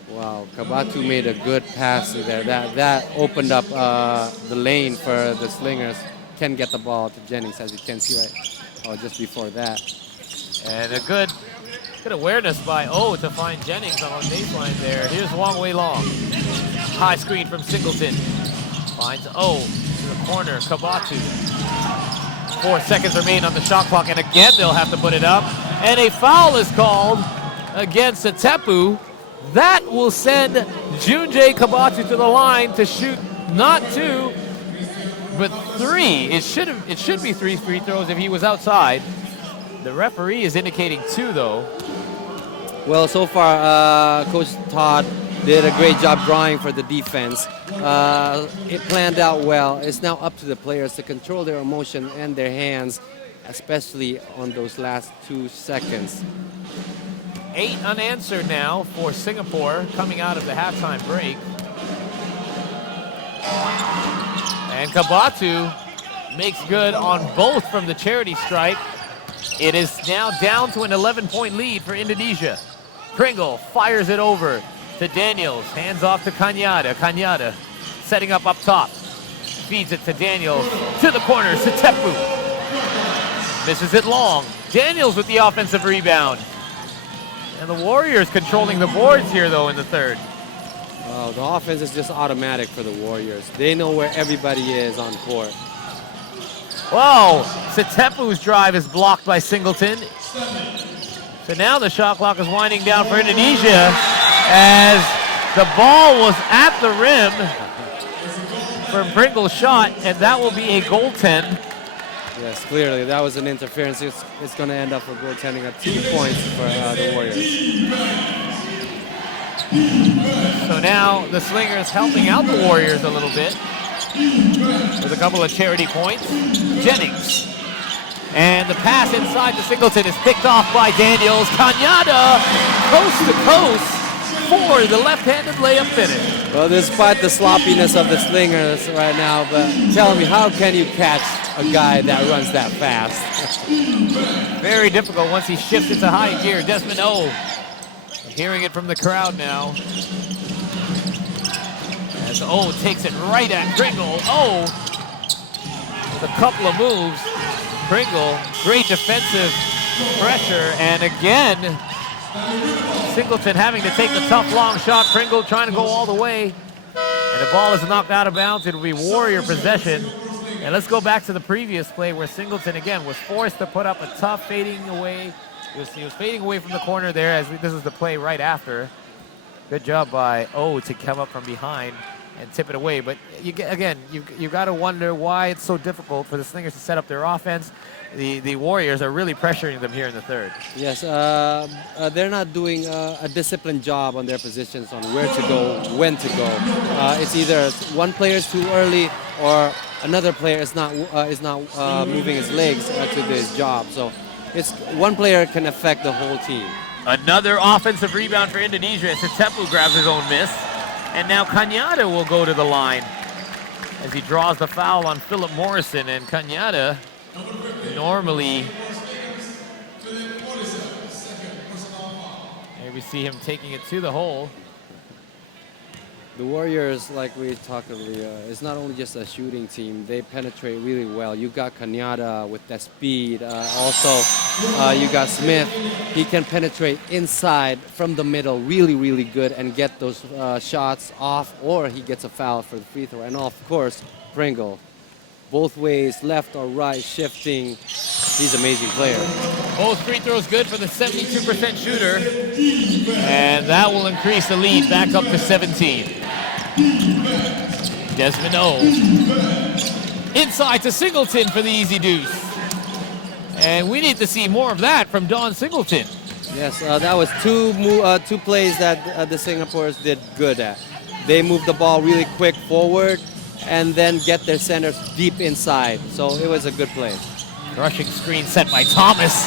Wow, Kabatu made a good pass there. That opened up the lane for the Slingers. Can get the ball to Jennings, as you can see just before that. And a good awareness by O to find Jennings on the baseline there. Here's Wong Wei Long. High screen from Singleton. Finds O to the corner, Kabatu. 4 seconds remain on the shot clock, and again they'll have to put it up. And a foul is called against Atepu. That will send Junjay Kabatu to the line to shoot not 2, but 3. It should be 3 free throws if he was outside. The referee is indicating 2, though. Well, so far, Coach Todd did a great job drawing for the defense. It planned out well. It's now up to the players to control their emotion and their hands, especially on those last 2 seconds. 8 unanswered now for Singapore coming out of the halftime break. And Kabatu makes good on both from the charity stripe. It is now down to an 11-point lead for Indonesia. Pringle fires it over to Daniels. Hands off to Kanyada. Kanyada setting up top. feeds it to Daniels. To the corner, Satepu. Misses it long. Daniels with the offensive rebound. And the Warriors controlling the boards here, though, in the third. Oh, the offense is just automatic for the Warriors. They know where everybody is on court. Whoa! Satepu's drive is blocked by Singleton. So now the shot clock is winding down for Indonesia as the ball was at the rim for Pringle's shot, and that will be a goaltend. Yes, clearly that was an interference. It's going to end up with goaltending at 2 points for the Warriors. So now the Slingers helping out the Warriors a little bit with a couple of charity points. Jennings. And the pass inside to Singleton is picked off by Daniels. Cañada, coast to coast for the left-handed layup finish. Well, despite the sloppiness of the Slingers right now, but tell me, how can you catch a guy that runs that fast? Very difficult once he shifts into high gear. Desmond O, hearing it from the crowd now. As O takes it right at Pringle. O with a couple of moves. Pringle, great defensive pressure, and again, Singleton having to take the tough long shot. Pringle trying to go all the way, and the ball is knocked out of bounds. It'll be Warrior possession. And let's go back to the previous play where Singleton again was forced to put up a tough fading away. He was fading away from the corner there, as this is the play right after. Good job by O to come up from behind and tip it away. But you got to wonder why it's so difficult for the Slingers to set up their offense. The Warriors are really pressuring them here in the third. Yes, they're not doing a disciplined job on their positions on where to go, when to go. It's either one player is too early or another player is not moving his legs to do his job. So it's one player can affect the whole team. Another offensive rebound for Indonesia as Satepu grabs his own miss. And now Cañada will go to the line as he draws the foul on Philip Morrison. And Cañada normally, here we see him taking it to the hole. The Warriors, like we talked earlier, is not only just a shooting team. They penetrate really well. You got Cañada with that speed. Also, you got Smith. He can penetrate inside from the middle really, really good and get those shots off, or he gets a foul for the free throw. And of course, Pringle. Both ways, left or right, shifting. He's an amazing player. Both free throws good for the 72% shooter. And that will increase the lead back up to 17. Desmond O. Inside to Singleton for the easy deuce. And we need to see more of that from Don Singleton. Yes, that was two plays that the Singaporeans did good at. They moved the ball really quick forward and then get their centers deep inside. So it was a good play. Rushing screen set by Thomas.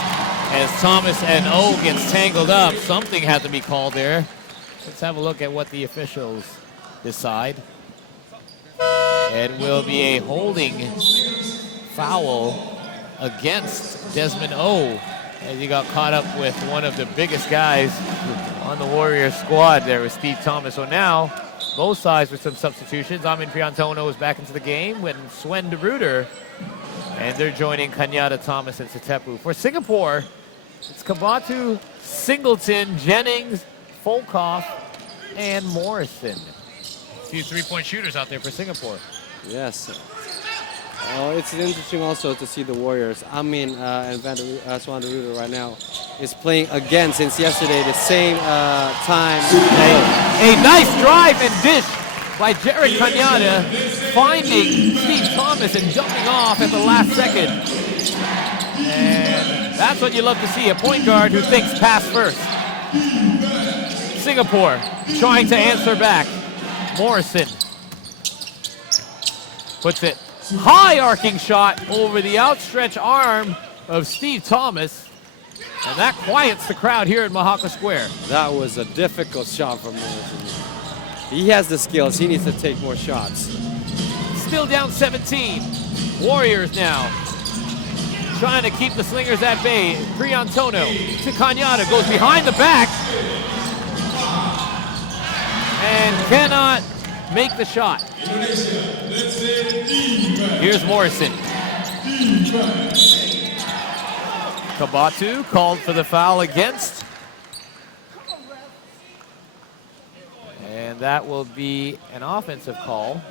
As Thomas and O gets tangled up, something had to be called there. Let's have a look at what the officials decide. It will be a holding foul against Desmond O as he got caught up with one of the biggest guys on the Warriors squad there with Steve Thomas. So now, both sides with some substitutions. Amin Priantono is back into the game with Swen de Ruyter, and they're joining Cañada, Thomas, and Satepu. For Singapore, it's Kabatu, Singleton, Jennings, Volkov, and Morrison. A few three-point shooters out there for Singapore. Yes. It's interesting also to see the Warriors. Amin and Swan de Ruyter right now is playing again since yesterday, the same time. A nice drive and dish by Jared Cañada, finding Steve Thomas and jumping off at the last second. And that's what you love to see, a point guard who thinks pass first. Singapore trying to answer back. Morrison puts it high arcing shot over the outstretched arm of Steve Thomas. And that quiets the crowd here at Mahaka Square. That was a difficult shot from Morrison. He has the skills. He needs to take more shots. Still down 17. Warriors now trying to keep the Slingers at bay. Priantono to Cañada, goes behind the back and cannot make the shot. Here's Morrison. Kabatu called for the foul against. And that will be an offensive call.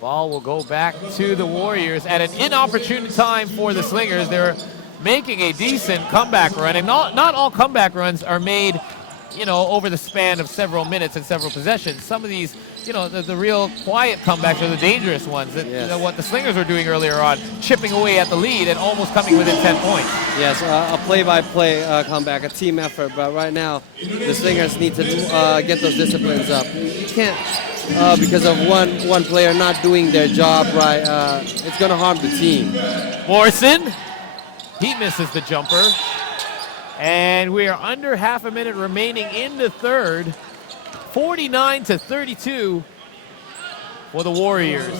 Ball will go back to the Warriors at an inopportune time for the Slingers. They're making a decent comeback run, and not all comeback runs are made, you know, over the span of several minutes and several possessions. Some of these, you know, the real quiet comebacks are the dangerous ones. That, yes. you know, what the Slingers were doing earlier on, chipping away at the lead and almost coming within 10 points. Yes, a play-by-play comeback, a team effort. But right now, the Slingers need to get those disciplines up. You can't, because of one player not doing their job right, it's going to harm the team. Morrison, he misses the jumper. And we are under half a minute remaining in the third. 49-32 for the Warriors.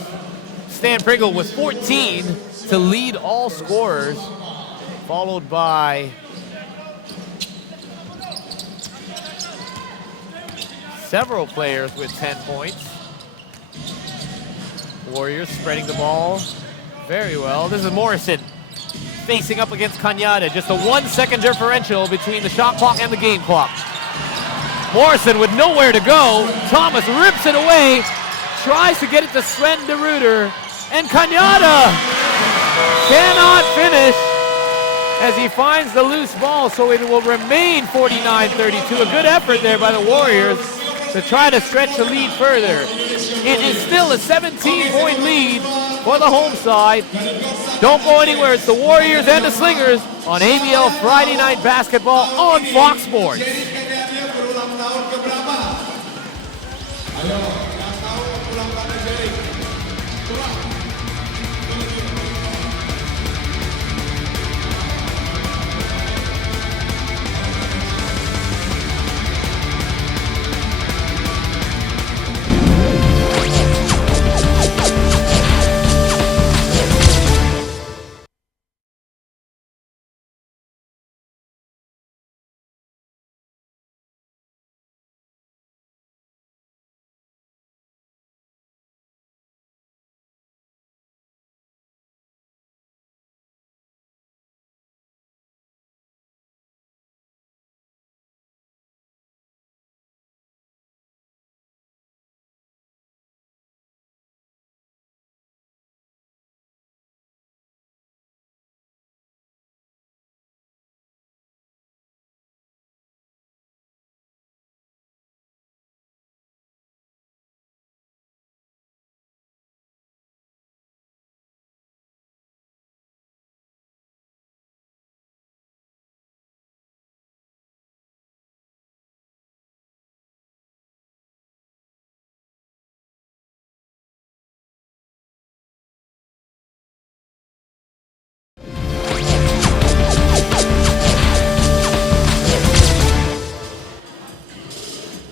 Stan Pringle with 14 to lead all scorers, followed by several players with 10 points. Warriors spreading the ball very well. This is Morrison facing up against Cañada. Just a 1 second differential between the shot clock and the game clock. Morrison with nowhere to go. Thomas rips it away, tries to get it to Sven de Ruyter, and Cañada cannot finish as he finds the loose ball, so it will remain 49-32. A good effort there by the Warriors to try to stretch the lead further. It is still a 17-point lead for the home side. Don't go anywhere. It's the Warriors and the Slingers on ABL Friday Night Basketball on Fox Sports.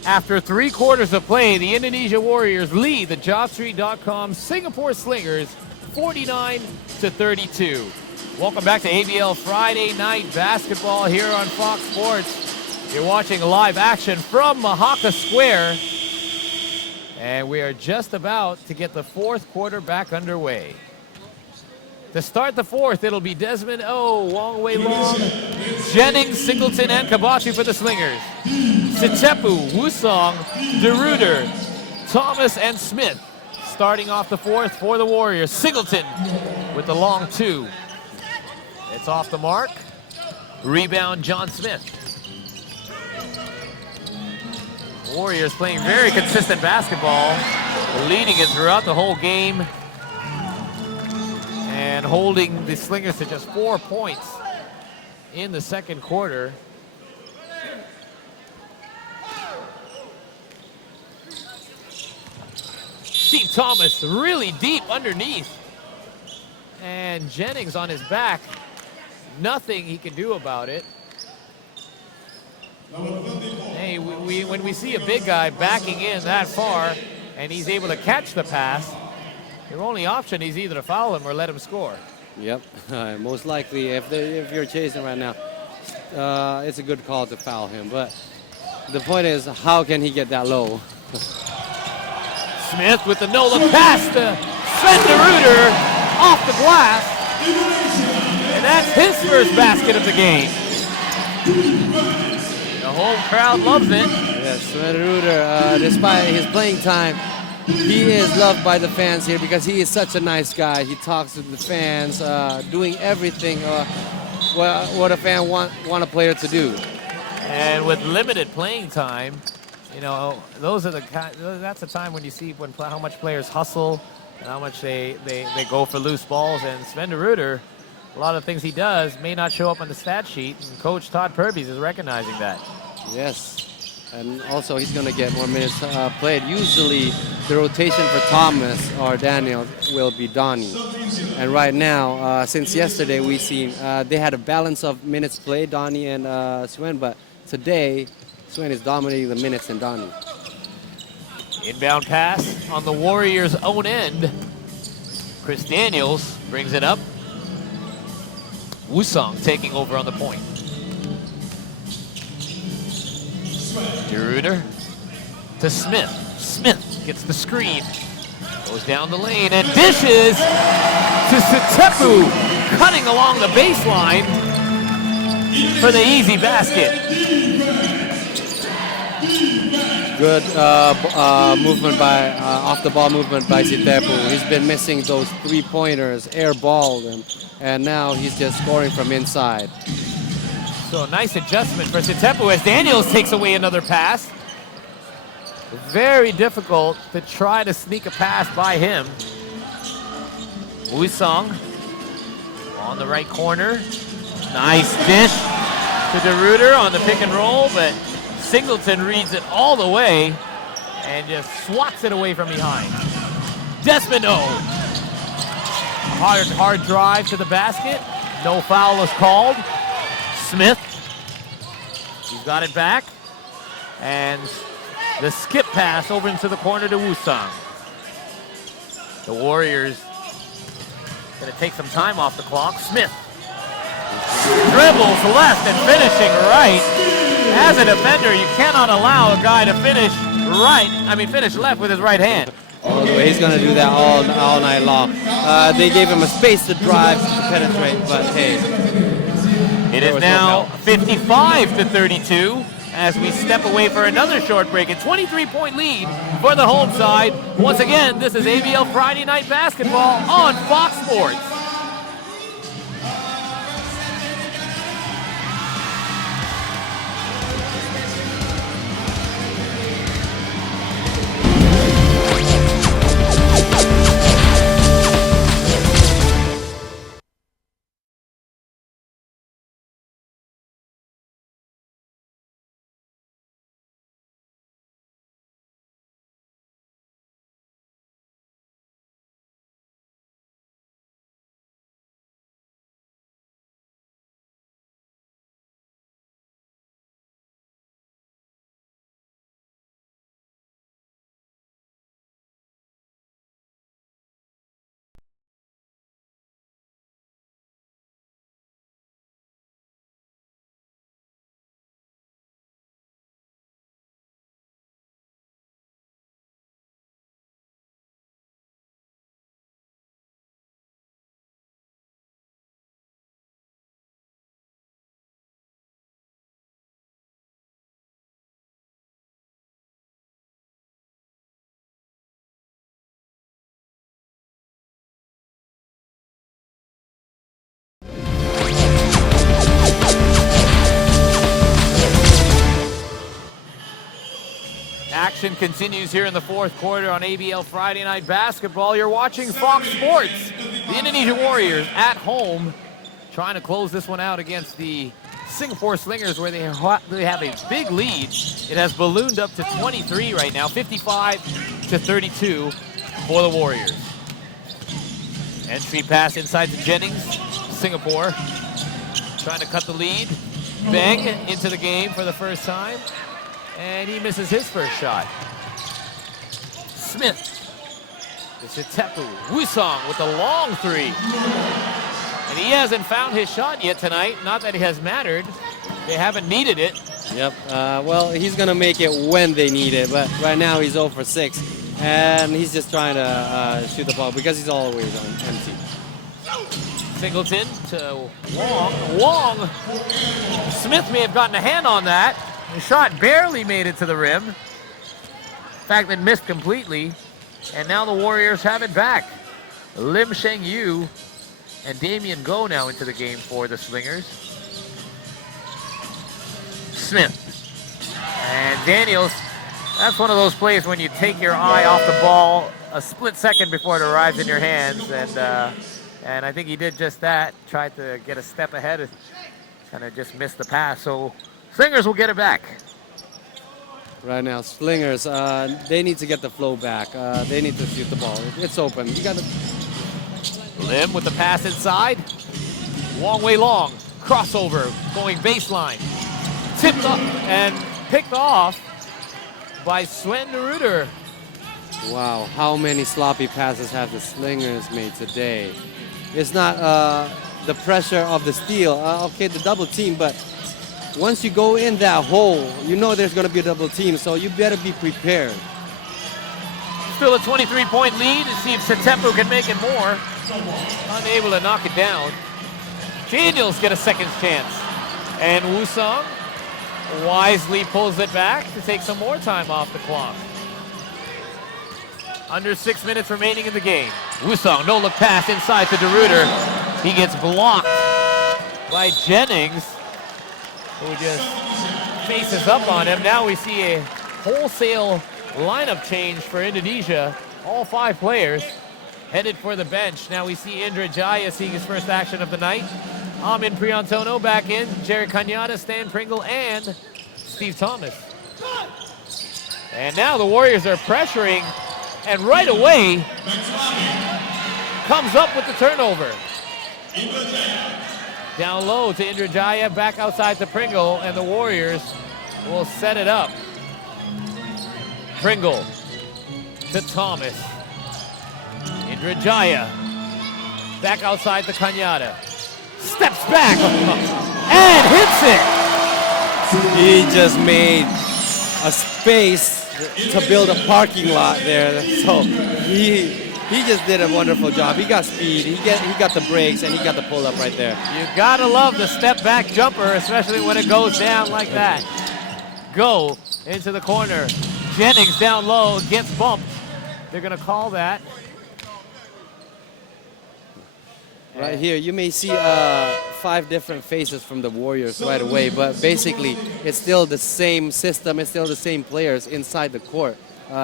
After 3 quarters of play, the Indonesia Warriors lead the JobStreet.com Singapore Slingers 49-32. Welcome back to ABL Friday Night Basketball here on Fox Sports. You're watching live action from Mahaka Square. And we are just about to get the fourth quarter back underway. To start the fourth, it'll be Desmond O, Wong Wei Long, Jennings, Singleton, and Kabatu for the Slingers. Sitepu, Wusong, de Ruyter, Thomas, and Smith starting off the fourth for the Warriors. Singleton with the long 2. It's off the mark. Rebound, John Smith. Warriors playing very consistent basketball, leading it throughout the whole game, and holding the Slingers to just 4 points in the second quarter. Steve Thomas really deep underneath. And Jennings on his back. Nothing he can do about it. Hey, when we see a big guy backing in that far and he's able to catch the pass, your only option is either to foul him or let him score. Yep, most likely if you're chasing right now, it's a good call to foul him. But the point is, how can he get that low? Smith with the no-look pass to Sven de Ruyter off the glass. And that's his first basket of the game. The whole crowd loves it. Yes, Sven de Ruyter, despite his playing time, he is loved by the fans here because he is such a nice guy. He talks to the fans, doing everything what a fan want a player to do. And with limited playing time, you know, that's the time when you see how much players hustle and how much they go for loose balls. And Sven de Ruyter, a lot of things he does may not show up on the stat sheet, and Coach Todd Purvis is recognizing that. Yes, and also he's going to get more minutes played. Usually the rotation for Thomas or Daniel will be Donnie. And right now, since yesterday, we've seen they had a balance of minutes played, Donnie and Sven, but today, Sven is dominating the minutes in Donnie. Inbound pass on the Warriors' own end. Chris Daniels brings it up. Wusong taking over on the point. de Ruyter to Smith. Smith gets the screen. Goes down the lane and dishes to Sitepu, cutting along the baseline for the easy basket. Good movement by, off the ball movement by Sitepu. He's been missing those three-pointers, airballed them, and now he's just scoring from inside. So a nice adjustment for Sitepu as Daniels takes away another pass. Very difficult to try to sneak a pass by him. Wusong on the right corner. Nice dish to de Ruyter on the pick and roll, but Singleton reads it all the way and just swats it away from behind. Desmond-O. Hard drive to the basket. No foul is called. Smith. He's got it back. And the skip pass over into the corner to Wusong. The Warriors gonna take some time off the clock. Smith dribbles left and finishing right. As a defender, you cannot allow a guy to finish left with his right hand. All the way, he's gonna do that all night long. They gave him a space to drive, to penetrate, but hey. It is now 55-32 as we step away for another short break. A 23-point lead for the home side. Once again, this is ABL Friday Night Basketball on Fox Sports. Action continues here in the fourth quarter on ABL Friday Night Basketball. You're watching Fox Sports. The Indonesia Warriors at home trying to close this one out against the Singapore Slingers where they have a big lead. It has ballooned up to 23 right now, 55-32 for the Warriors. Entry pass inside to Jennings. Singapore trying to cut the lead. Beng into the game for the first time. And he misses his first shot. Smith. It's Sitepu. Wusong with a long three. And he hasn't found his shot yet tonight. Not that it has mattered. They haven't needed it. Yep. Well, he's going to make it when they need it. But right now he's 0 for 6. and he's just trying to shoot the ball because he's always on empty. Singleton to Wong. Wong. Smith may have gotten a hand on that. The shot barely made it to the rim. In fact, it missed completely. And now the Warriors have it back. Lim Sheng Yu and Damian Go now into the game for the Slingers. Smith. And Daniels, that's one of those plays when you take your eye off the ball a split second before it arrives in your hands. And I think he did just that. Tried to get a step ahead and it just missed the pass. So Slingers will get it back. Right now, Slingers, they need to get the flow back. They need to shoot the ball. It's open. You got to. Lim with the pass inside. Wong Wei Long. Crossover going baseline. Tipped up and picked off by Sven Reuter. Wow, how many sloppy passes have the Slingers made today? It's not the pressure of the steal. Okay, the double team, but once you go in that hole, you know there's going to be a double team, so you better be prepared. Still a 23-point lead. To see if Setepu can make it more. Unable to knock it down. Daniels get a second chance. And Wusong wisely pulls it back to take some more time off the clock. Under 6 minutes remaining in the game. Wusong, no-look pass inside to DeRuiter. He gets blocked by Jennings, who just faces up on him. Now we see a wholesale lineup change for Indonesia. All 5 players headed for the bench. Now we see Indra Jaya seeing his first action of the night. Amin Priantono back in. Jerry Cañada, Stan Pringle, and Steve Thomas. And now the Warriors are pressuring, and right away comes up with the turnover. Down low to Indra Jaya, back outside to Pringle, and the Warriors will set it up. Pringle to Thomas. Indra Jaya, back outside to Cañada. Steps back and hits it. He just made a space to build a parking lot there. So he just did a wonderful job. He got speed, he got the breaks, and he got the pull-up right there. You gotta love the step-back jumper, especially when it goes down like that. Go into the corner. Jennings down low, gets bumped. They're gonna call that. Right here, you may see 5 different faces from the Warriors right away, but basically it's still the same system, it's still the same players inside the court.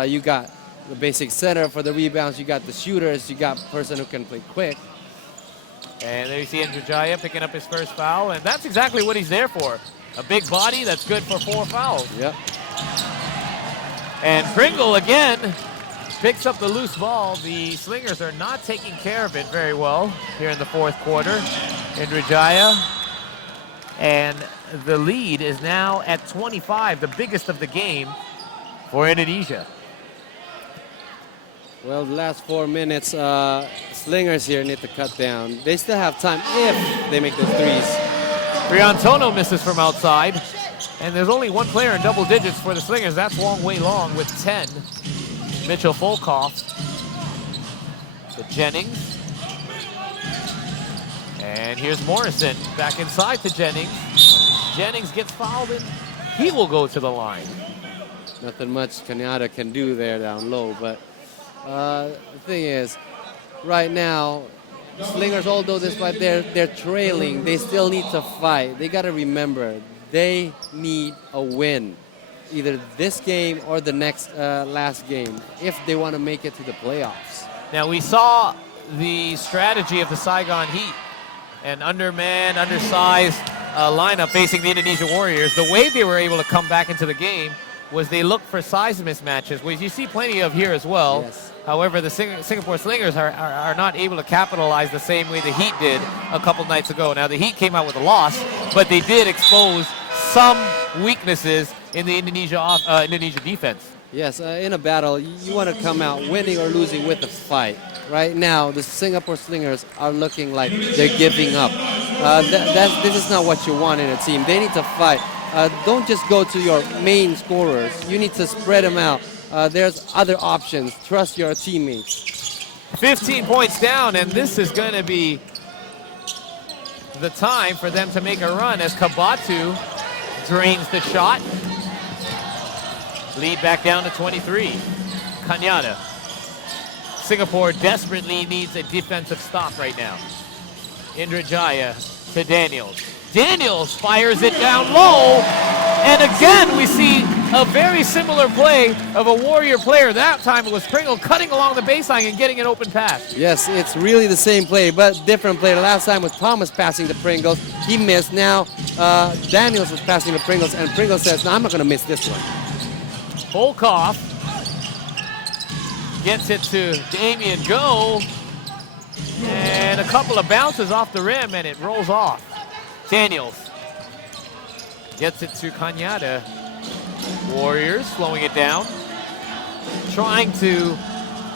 You got the basic center for the rebounds, you got the shooters, you got person who can play quick. And there you see Indra Jaya picking up his first foul, and that's exactly what he's there for. A big body that's good for 4 fouls. Yep. And Pringle again picks up the loose ball. The Slingers are not taking care of it very well here in the 4th quarter. Indra Jaya. And the lead is now at 25, the biggest of the game for Indonesia. Well, the last 4 minutes, Slingers here need to cut down. They still have time if they make those threes. Priantono misses from outside. And there's only one player in double digits for the Slingers. That's Wong Wei Long with 10. Mitchell Folkoff to Jennings. And here's Morrison back inside to Jennings. Jennings gets fouled and he will go to the line. Nothing much Cañada can do there down low, but the thing is, right now, Slingers, although despite they're trailing, they still need to fight. They got to remember, they need a win. Either this game or the next last game if they want to make it to the playoffs. Now we saw the strategy of the Saigon Heat, an undermanned, undersized lineup facing the Indonesia Warriors. The way they were able to come back into the game was they looked for size mismatches, which you see plenty of here as well. Yes. However, the Singapore Slingers are not able to capitalize the same way the Heat did a couple nights ago. Now the Heat came out with a loss, but they did expose some weaknesses in the Indonesia defense. Yes, in a battle, you want to come out winning or losing with a fight. Right now, the Singapore Slingers are looking like they're giving up. This is not what you want in a team. They need to fight. Don't just go to your main scorers. You need to spread them out. there's other options. Trust your teammates. 15 points down, and this is going to be the time for them to make a run as Kabatu drains the shot. Lead back down to 23. Kanyada. Singapore desperately needs a defensive stop right now. Indrajaya to Daniels. Daniels fires it down low, and again we see a very similar play of a Warrior player. That time it was Pringle cutting along the baseline and getting an open pass. Yes, it's really the same play, but different play. The last time was Thomas passing to Pringles. He missed. Now Daniels was passing to Pringles, and Pringles says, no, I'm not going to miss this one. Volkov gets it to Damian Go, and a couple of bounces off the rim, and it rolls off. Daniels gets it to Kanyada. Warriors slowing it down, trying to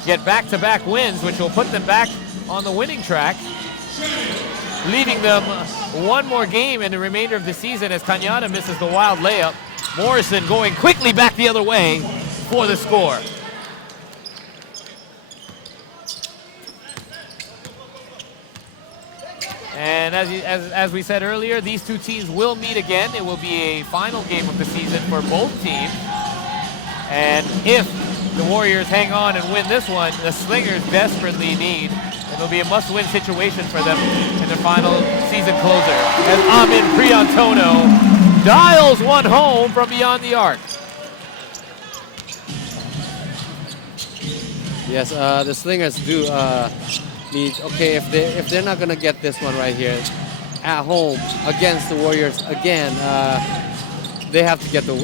get back-to-back wins, which will put them back on the winning track, leaving them one more game in the remainder of the season as Kanyada misses the wild layup. Morrison going quickly back the other way for the score. And as we said earlier, these two teams will meet again. It will be a final game of the season for both teams. And if the Warriors hang on and win this one, the Slingers desperately need. It'll be a must-win situation for them in their final season closer. As Amin Priyantono dials one home from beyond the arc. Yes, the Slingers do need, okay, if they're not gonna get this one right here at home against the Warriors again, they have to get the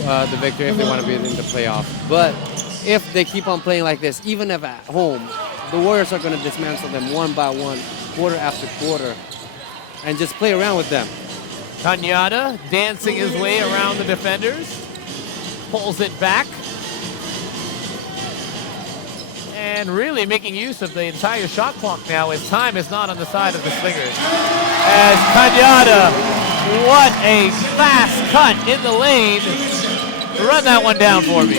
victory if they want to be in the playoff. But if they keep on playing like this, even if at home, the Warriors are gonna dismantle them one by one, quarter after quarter, and just play around with them. Kanyada dancing his way around the defenders, pulls it back, and really making use of the entire shot clock now as time is not on the side of the Slingers. As Kanyada, what a fast cut in the lane. Run that one down for me.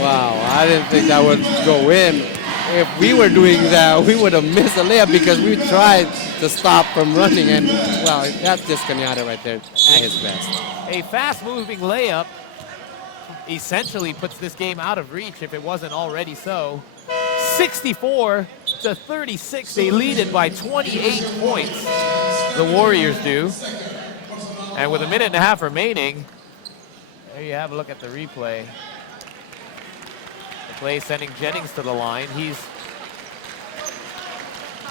Wow, I didn't think that would go in. If we were doing that, we would have missed a layup because we tried to stop from running, and well, that's just Kanyada right there at his best. A fast-moving layup essentially puts this game out of reach if it wasn't already so. 64-36, they lead it by 28 points. The Warriors do. And with a minute and a half remaining, there you have a look at the replay. The play sending Jennings to the line.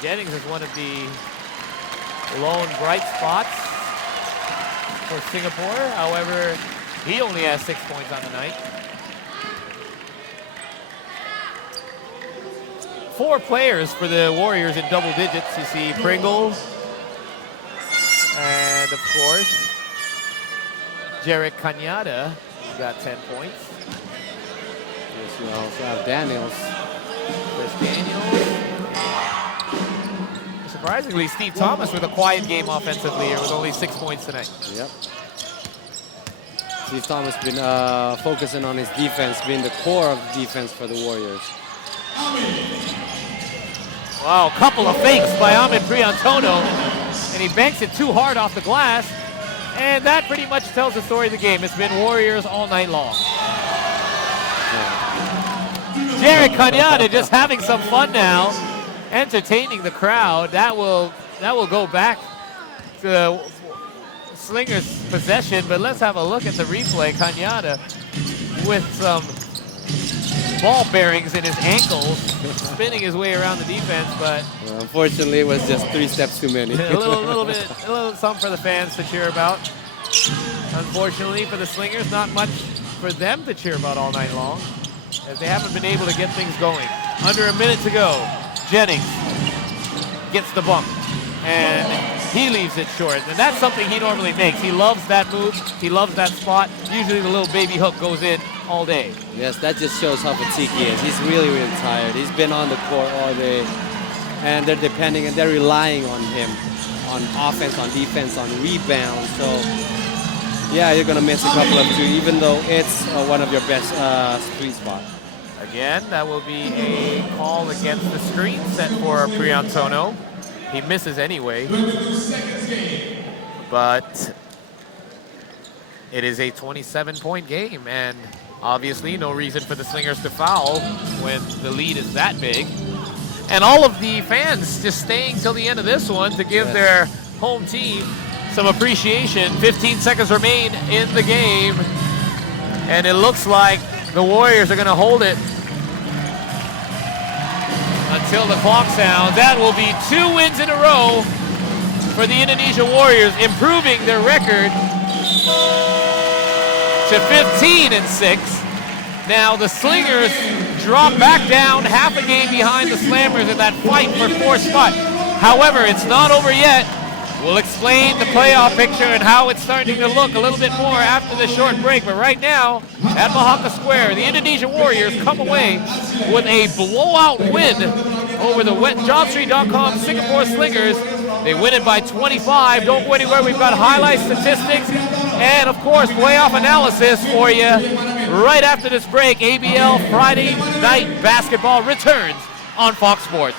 Jennings is one of the lone bright spots for Singapore. However, he only has 6 points on the night. 4 players for the Warriors in double digits. You see Pringle, and of course, Jarek Kanyada got 10 points. Yes, we also have Daniels. Chris Daniels. Surprisingly, Steve Thomas with a quiet game offensively here with only 6 points tonight. Yep. Steve Thomas been focusing on his defense, being the core of the defense for the Warriors. Wow, couple of fakes by Amin Priyantono, and he banks it too hard off the glass, and that pretty much tells the story of the game. It's been Warriors all night long. Jarek Kanyada just having some fun now, entertaining the crowd. That will go back to the Slingers' possession, but let's have a look at the replay. Kanyada with some ball bearings in his ankles, spinning his way around the defense, but well, unfortunately, it was just 3 steps too many. a little something for the fans to cheer about. Unfortunately for the Slingers, not much for them to cheer about all night long, as they haven't been able to get things going. Under a minute to go, Jennings gets the bump, and he leaves it short. And that's something he normally makes. He loves that move. He loves that spot. Usually the little baby hook goes in all day. Yes, that just shows how fatigued he is. He's really, really tired. He's been on the court all day, and they're depending and they're relying on him, on offense, on defense, on rebounds. So, yeah, you're going to miss a couple of two, even though it's one of your best sweet spots. Again, that will be a call against the screen set for Priantono. He misses anyway. But it is a 27-point game, and obviously no reason for the Slingers to foul when the lead is that big. And all of the fans just staying till the end of this one to give their home team some appreciation. 15 seconds remain in the game, and it looks like the Warriors are going to hold it until the clock sounds. That will be 2 wins in a row for the Indonesia Warriors, improving their record to 15-6. Now the Slingers drop back down half a game behind the Slammers in that fight for 4th spot. However, it's not over yet. We'll explain the playoff picture and how it's starting to look a little bit more after the short break. But right now, at Mahaka Square, the Indonesia Warriors come away with a blowout win over the JobStreet.com Singapore Slingers. They win it by 25. Don't go anywhere. We've got highlight statistics and, of course, playoff analysis for you right after this break. ABL Friday Night Basketball returns on Fox Sports.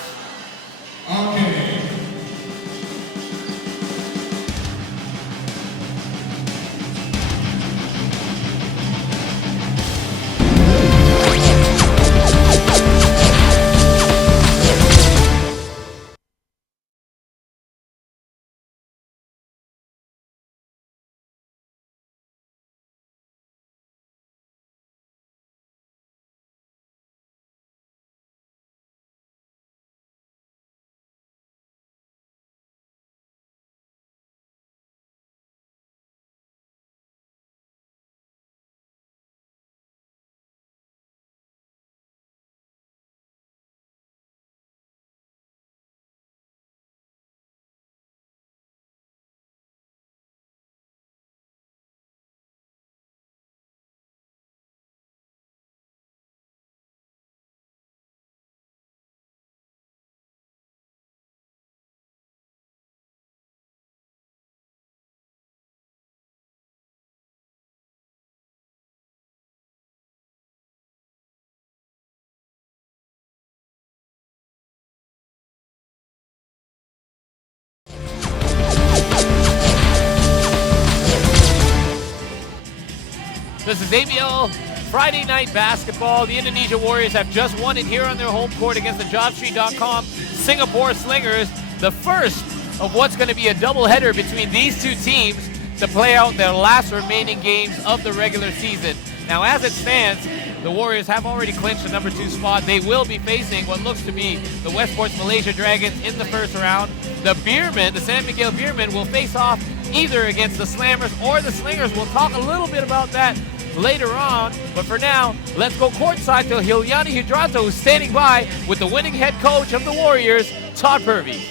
This is ABL Friday Night Basketball. The Indonesia Warriors have just won it here on their home court against the JobStreet.com Singapore Slingers. The first of what's going to be a doubleheader between these two teams to play out their last remaining games of the regular season. Now, as it stands, the Warriors have already clinched the number 2 spot. They will be facing what looks to be the Westport's Malaysia Dragons in the first round. The Beermen, the San Miguel Beermen, will face off either against the Slammers or the Slingers. We'll talk a little bit about that later on, but for now, let's go courtside to Giuliani Hidranto, who's standing by with the winning head coach of the Warriors, Todd Purvis.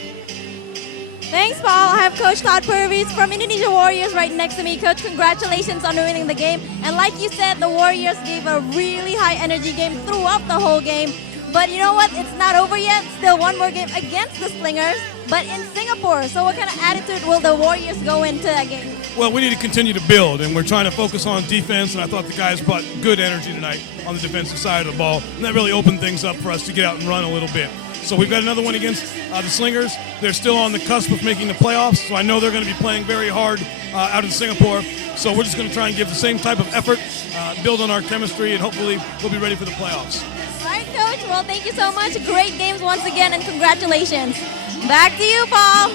Thanks, Paul. I have Coach Todd Purvis from Indonesia Warriors right next to me. Coach, congratulations on winning the game. And like you said, the Warriors gave a really high energy game throughout the whole game. But you know what? It's not over yet. Still one more game against the Slingers, but in Singapore. So what kind of attitude will the Warriors go into that game? Well, we need to continue to build, and we're trying to focus on defense, and I thought the guys brought good energy tonight on the defensive side of the ball, and that really opened things up for us to get out and run a little bit. So we've got another one against the Slingers. They're still on the cusp of making the playoffs, so I know they're going to be playing very hard out in Singapore. So we're just going to try and give the same type of effort, build on our chemistry, and hopefully we'll be ready for the playoffs. All right, Coach. Well, thank you so much. Great games once again, and congratulations. Back to you, Paul.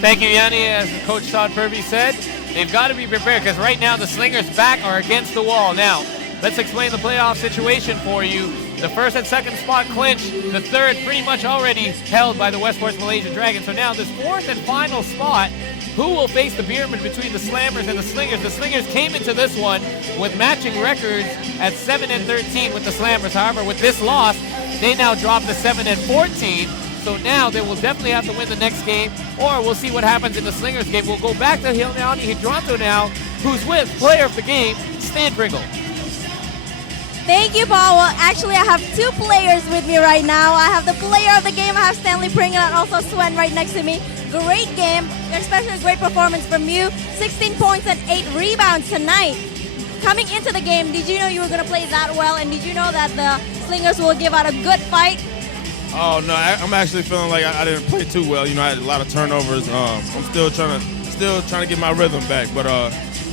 Thank you, Yanni. As Coach Todd Purvis said, they've got to be prepared because right now the Slingers' back are against the wall. Now, let's explain the playoff situation for you. The first and second spot clinched. The third pretty much already held by the Westport's Malaysia Dragons. So now this fourth and final spot, who will face the Beermen between the Slammers and the Slingers? The Slingers came into this one with matching records at 7-13 with the Slammers. However, with this loss, they now drop to 7-14. So now they will definitely have to win the next game, or we'll see what happens in the Slingers game. We'll go back to Giuliani Hidranto now, who's with player of the game, Stan Pringle. Thank you, Paul. Well, actually, I have 2 players with me right now. I have the player of the game. I have Stanley Pringle and also Swen right next to me. Great game, especially a great performance from you. 16 points and 8 rebounds tonight. coming into the game, did you know you were going to play that well? And did you know that the Slingers will give out a good fight? Oh no, I'm actually feeling like I didn't play too well. You know, I had a lot of turnovers. I'm still trying to get my rhythm back. But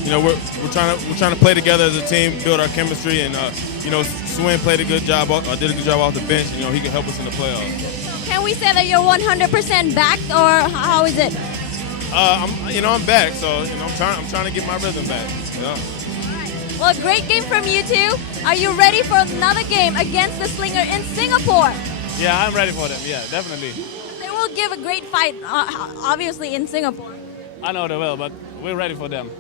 you know, we're trying to play together as a team, build our chemistry, and you know, Swin played a good job, did a good job off the bench. You know, he can help us in the playoffs. Can we say that you're 100% back, or how is it? I'm back, so you know, I'm trying to get my rhythm back. Yeah. Well, great game from you two. Are you ready for another game against the Slinger in Singapore? Yeah, I'm ready for them. Yeah, definitely. They will give a great fight, obviously, in Singapore. I know they will, but we're ready for them.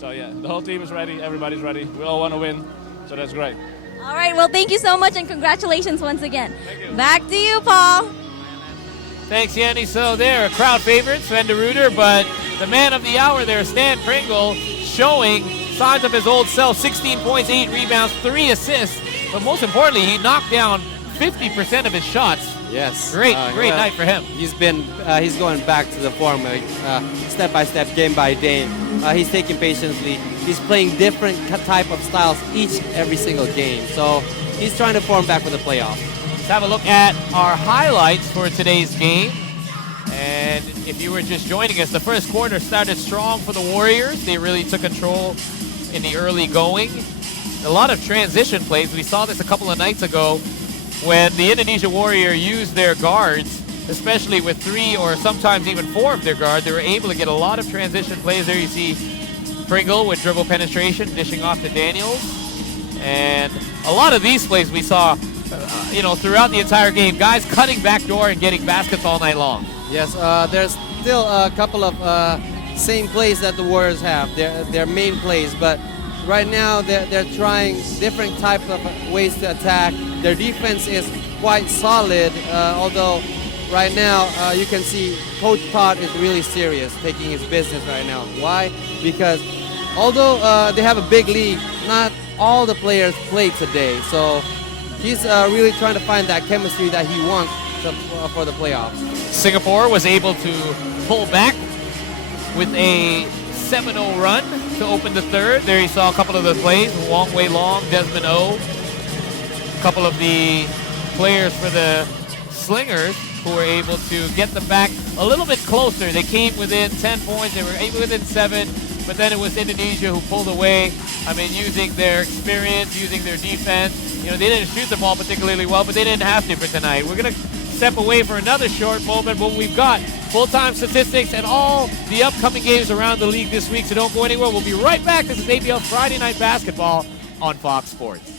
So yeah, the whole team is ready. Everybody's ready. We all want to win, so that's great. All right, well, thank you so much, and congratulations once again. Thank you. Back to you, Paul. Thanks, Yanni. So there, a crowd favorite, Sven de Ruyter, but the man of the hour there, Stan Pringle, showing signs of his old self. 16 points, 8 rebounds, 3 assists. But most importantly, he knocked down 50% of his shots. Yes. Great night for him. He's going back to the form, step by step, game by day. He's taking patiently. He's playing different type of styles every single game. So he's trying to form back for the playoffs. Let's have a look at our highlights for today's game. And if you were just joining us, the first quarter started strong for the Warriors. They really took control in the early going. A lot of transition plays. We saw this a couple of nights ago when the Indonesia Warrior used their guards, especially with 3 or sometimes even 4 of their guards. They were able to get a lot of transition plays. There you see Pringle with dribble penetration, dishing off to Daniels. And a lot of these plays we saw throughout the entire game. Guys cutting backdoor and getting baskets all night long. Yes, there's still a couple of same plays that the Warriors have, their main plays, but right now they're trying different type of ways to attack. Their defense is quite solid, although right now you can see Coach Todd is really serious, taking his business right now. Why? Because although they have a big league, not all the players played today, so he's really trying to find that chemistry that he wants for the playoffs. Singapore was able to pull back with a 7-0 run to open the third. There you saw a couple of the plays, Wong Wei Long, Desmond O. A couple of the players for the Slingers who were able to get them back a little bit closer. They came within 10 points, they were within 7, but then it was Indonesia who pulled away. I mean, using their experience, using their defense. You know, they didn't shoot the ball particularly well, but they didn't have to for tonight. We're going to step away for another short moment, but we've got full-time statistics and all the upcoming games around the league this week, so don't go anywhere. We'll be right back. This is ABL Friday Night Basketball on Fox Sports.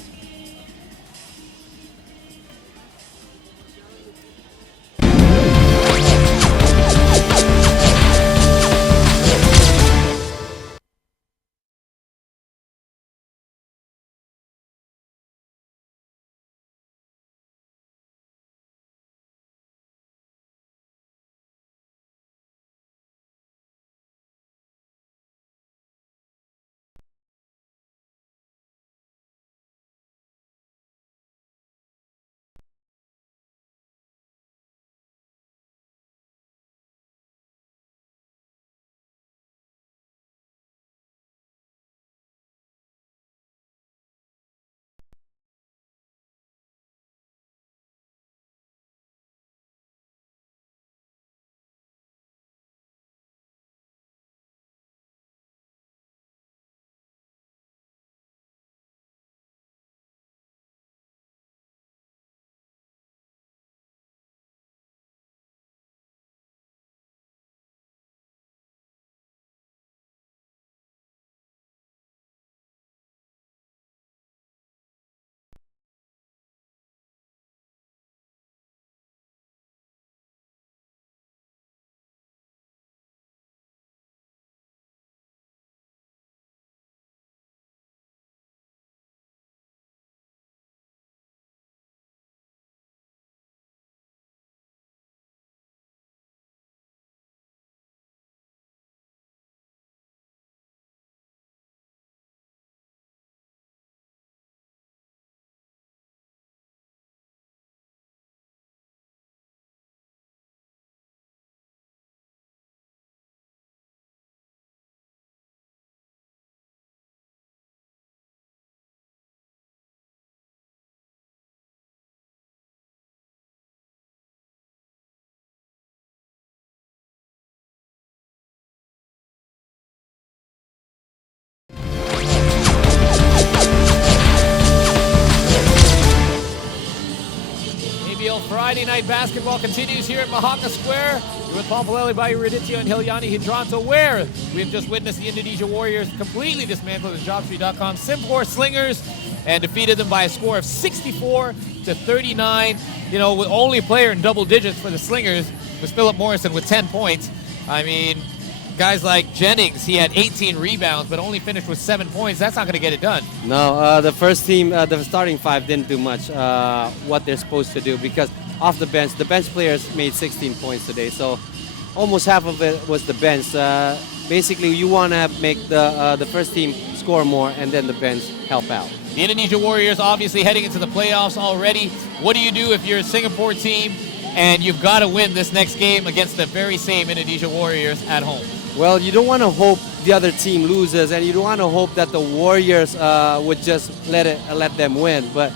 ABL Friday Night Basketball continues here at Mahaka Square. You're with Paul Palelli, Bayu Radityo, and Hilyani Hidranto, where we have just witnessed the Indonesia Warriors completely dismantle the JobStreet.com Singapore Slingers and defeated them by a score of 64-39. You know, with only a player in double digits for the Slingers was Philip Morrison with 10 points. I mean, guys like Jennings, he had 18 rebounds, but only finished with 7 points. That's not going to get it done. No, the first team, the starting five didn't do much what they're supposed to do because off the bench players made 16 points today. So almost half of it was the bench. Basically, you want to make the first team score more and then the bench help out. The Indonesia Warriors obviously heading into the playoffs already. What do you do if you're a Singapore team and you've got to win this next game against the very same Indonesia Warriors at home? Well, you don't want to hope the other team loses, and you don't want to hope that the Warriors would just let them win. But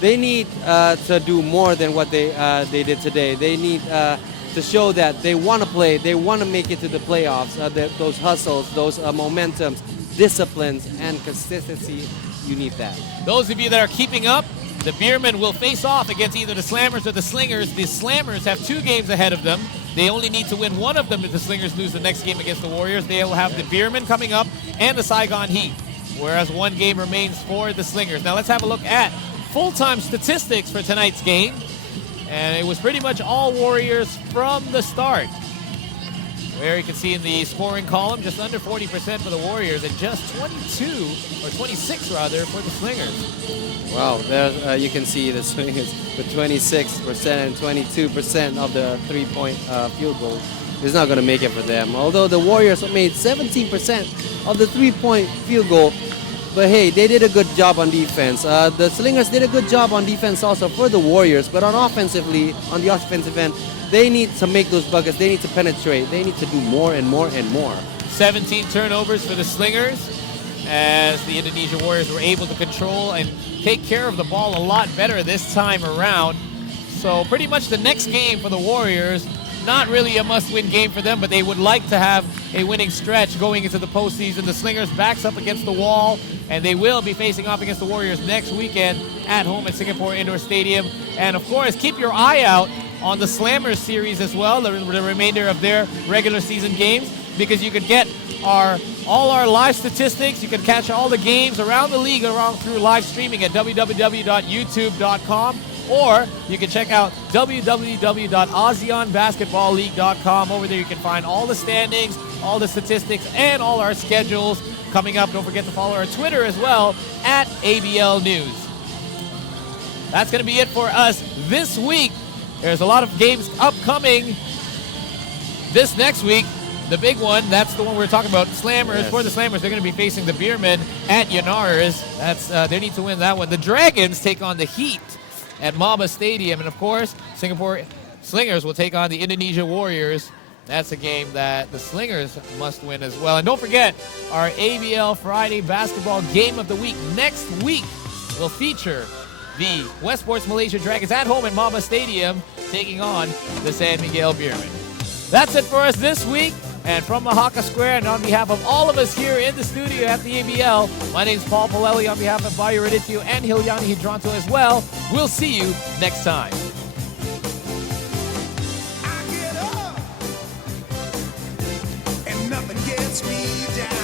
they need to do more than what they did today. They need to show that they want to play, they want to make it to the playoffs. Those hustles, those momentums, disciplines, and consistency. You need that. Those of you that are keeping up, the Beermen will face off against either the Slammers or the Slingers. The Slammers have 2 games ahead of them. They only need to win one of them if the Slingers lose the next game against the Warriors. They will have the Beermen coming up and the Saigon Heat, whereas 1 game remains for the Slingers. Now let's have a look at full-time statistics for tonight's game. And it was pretty much all Warriors from the start. Where you can see in the scoring column, just under 40% for the Warriors and just 26 rather, for the Slingers. Wow, there you can see the Slingers with 26% and 22% of the three-point field goal. It's not going to make it for them. Although the Warriors made 17% of the three-point field goal. But hey, they did a good job on defense. The Slingers did a good job on defense also for the Warriors. But on the offensive end, they need to make those buckets. They need to penetrate. They need to do more and more and more. 17 turnovers for the Slingers, as the Indonesia Warriors were able to control and take care of the ball a lot better this time around. So pretty much the next game for the Warriors, not really a must-win game for them, but they would like to have a winning stretch going into the postseason. The Slingers backs up against the wall, and they will be facing off against the Warriors next weekend at home at Singapore Indoor Stadium. And of course, keep your eye out on the Slammers series as well, the remainder of their regular season games, because you could get all our live statistics. You can catch all the games around the league through live streaming at www.youtube.com, or you can check out www.ASEANBasketballLeague.com. Over there you can find all the standings, all the statistics, and all our schedules coming up. Don't forget to follow our Twitter as well at ABL News. That's going to be it for us this week. There's a lot of games upcoming this next week. The big one, that's the one we're talking about. Slammers, yes. For the Slammers, they're going to be facing the Beermen at Yanars. They need to win that one. The Dragons take on the Heat at Maba Stadium. And, of course, Singapore Slingers will take on the Indonesia Warriors. That's a game that the Slingers must win as well. And don't forget, our ABL Friday Basketball Game of the Week next week will feature the Westports Malaysia Dragons at home at Maba Stadium taking on the San Miguel Beermen. That's it for us this week. And from Mahaka Square, and on behalf of all of us here in the studio at the ABL, my name is Paul Palelli on behalf of Bayu Radityo and Hilyani Hidranto as well. We'll see you next time. I get up, and nothing gets me down.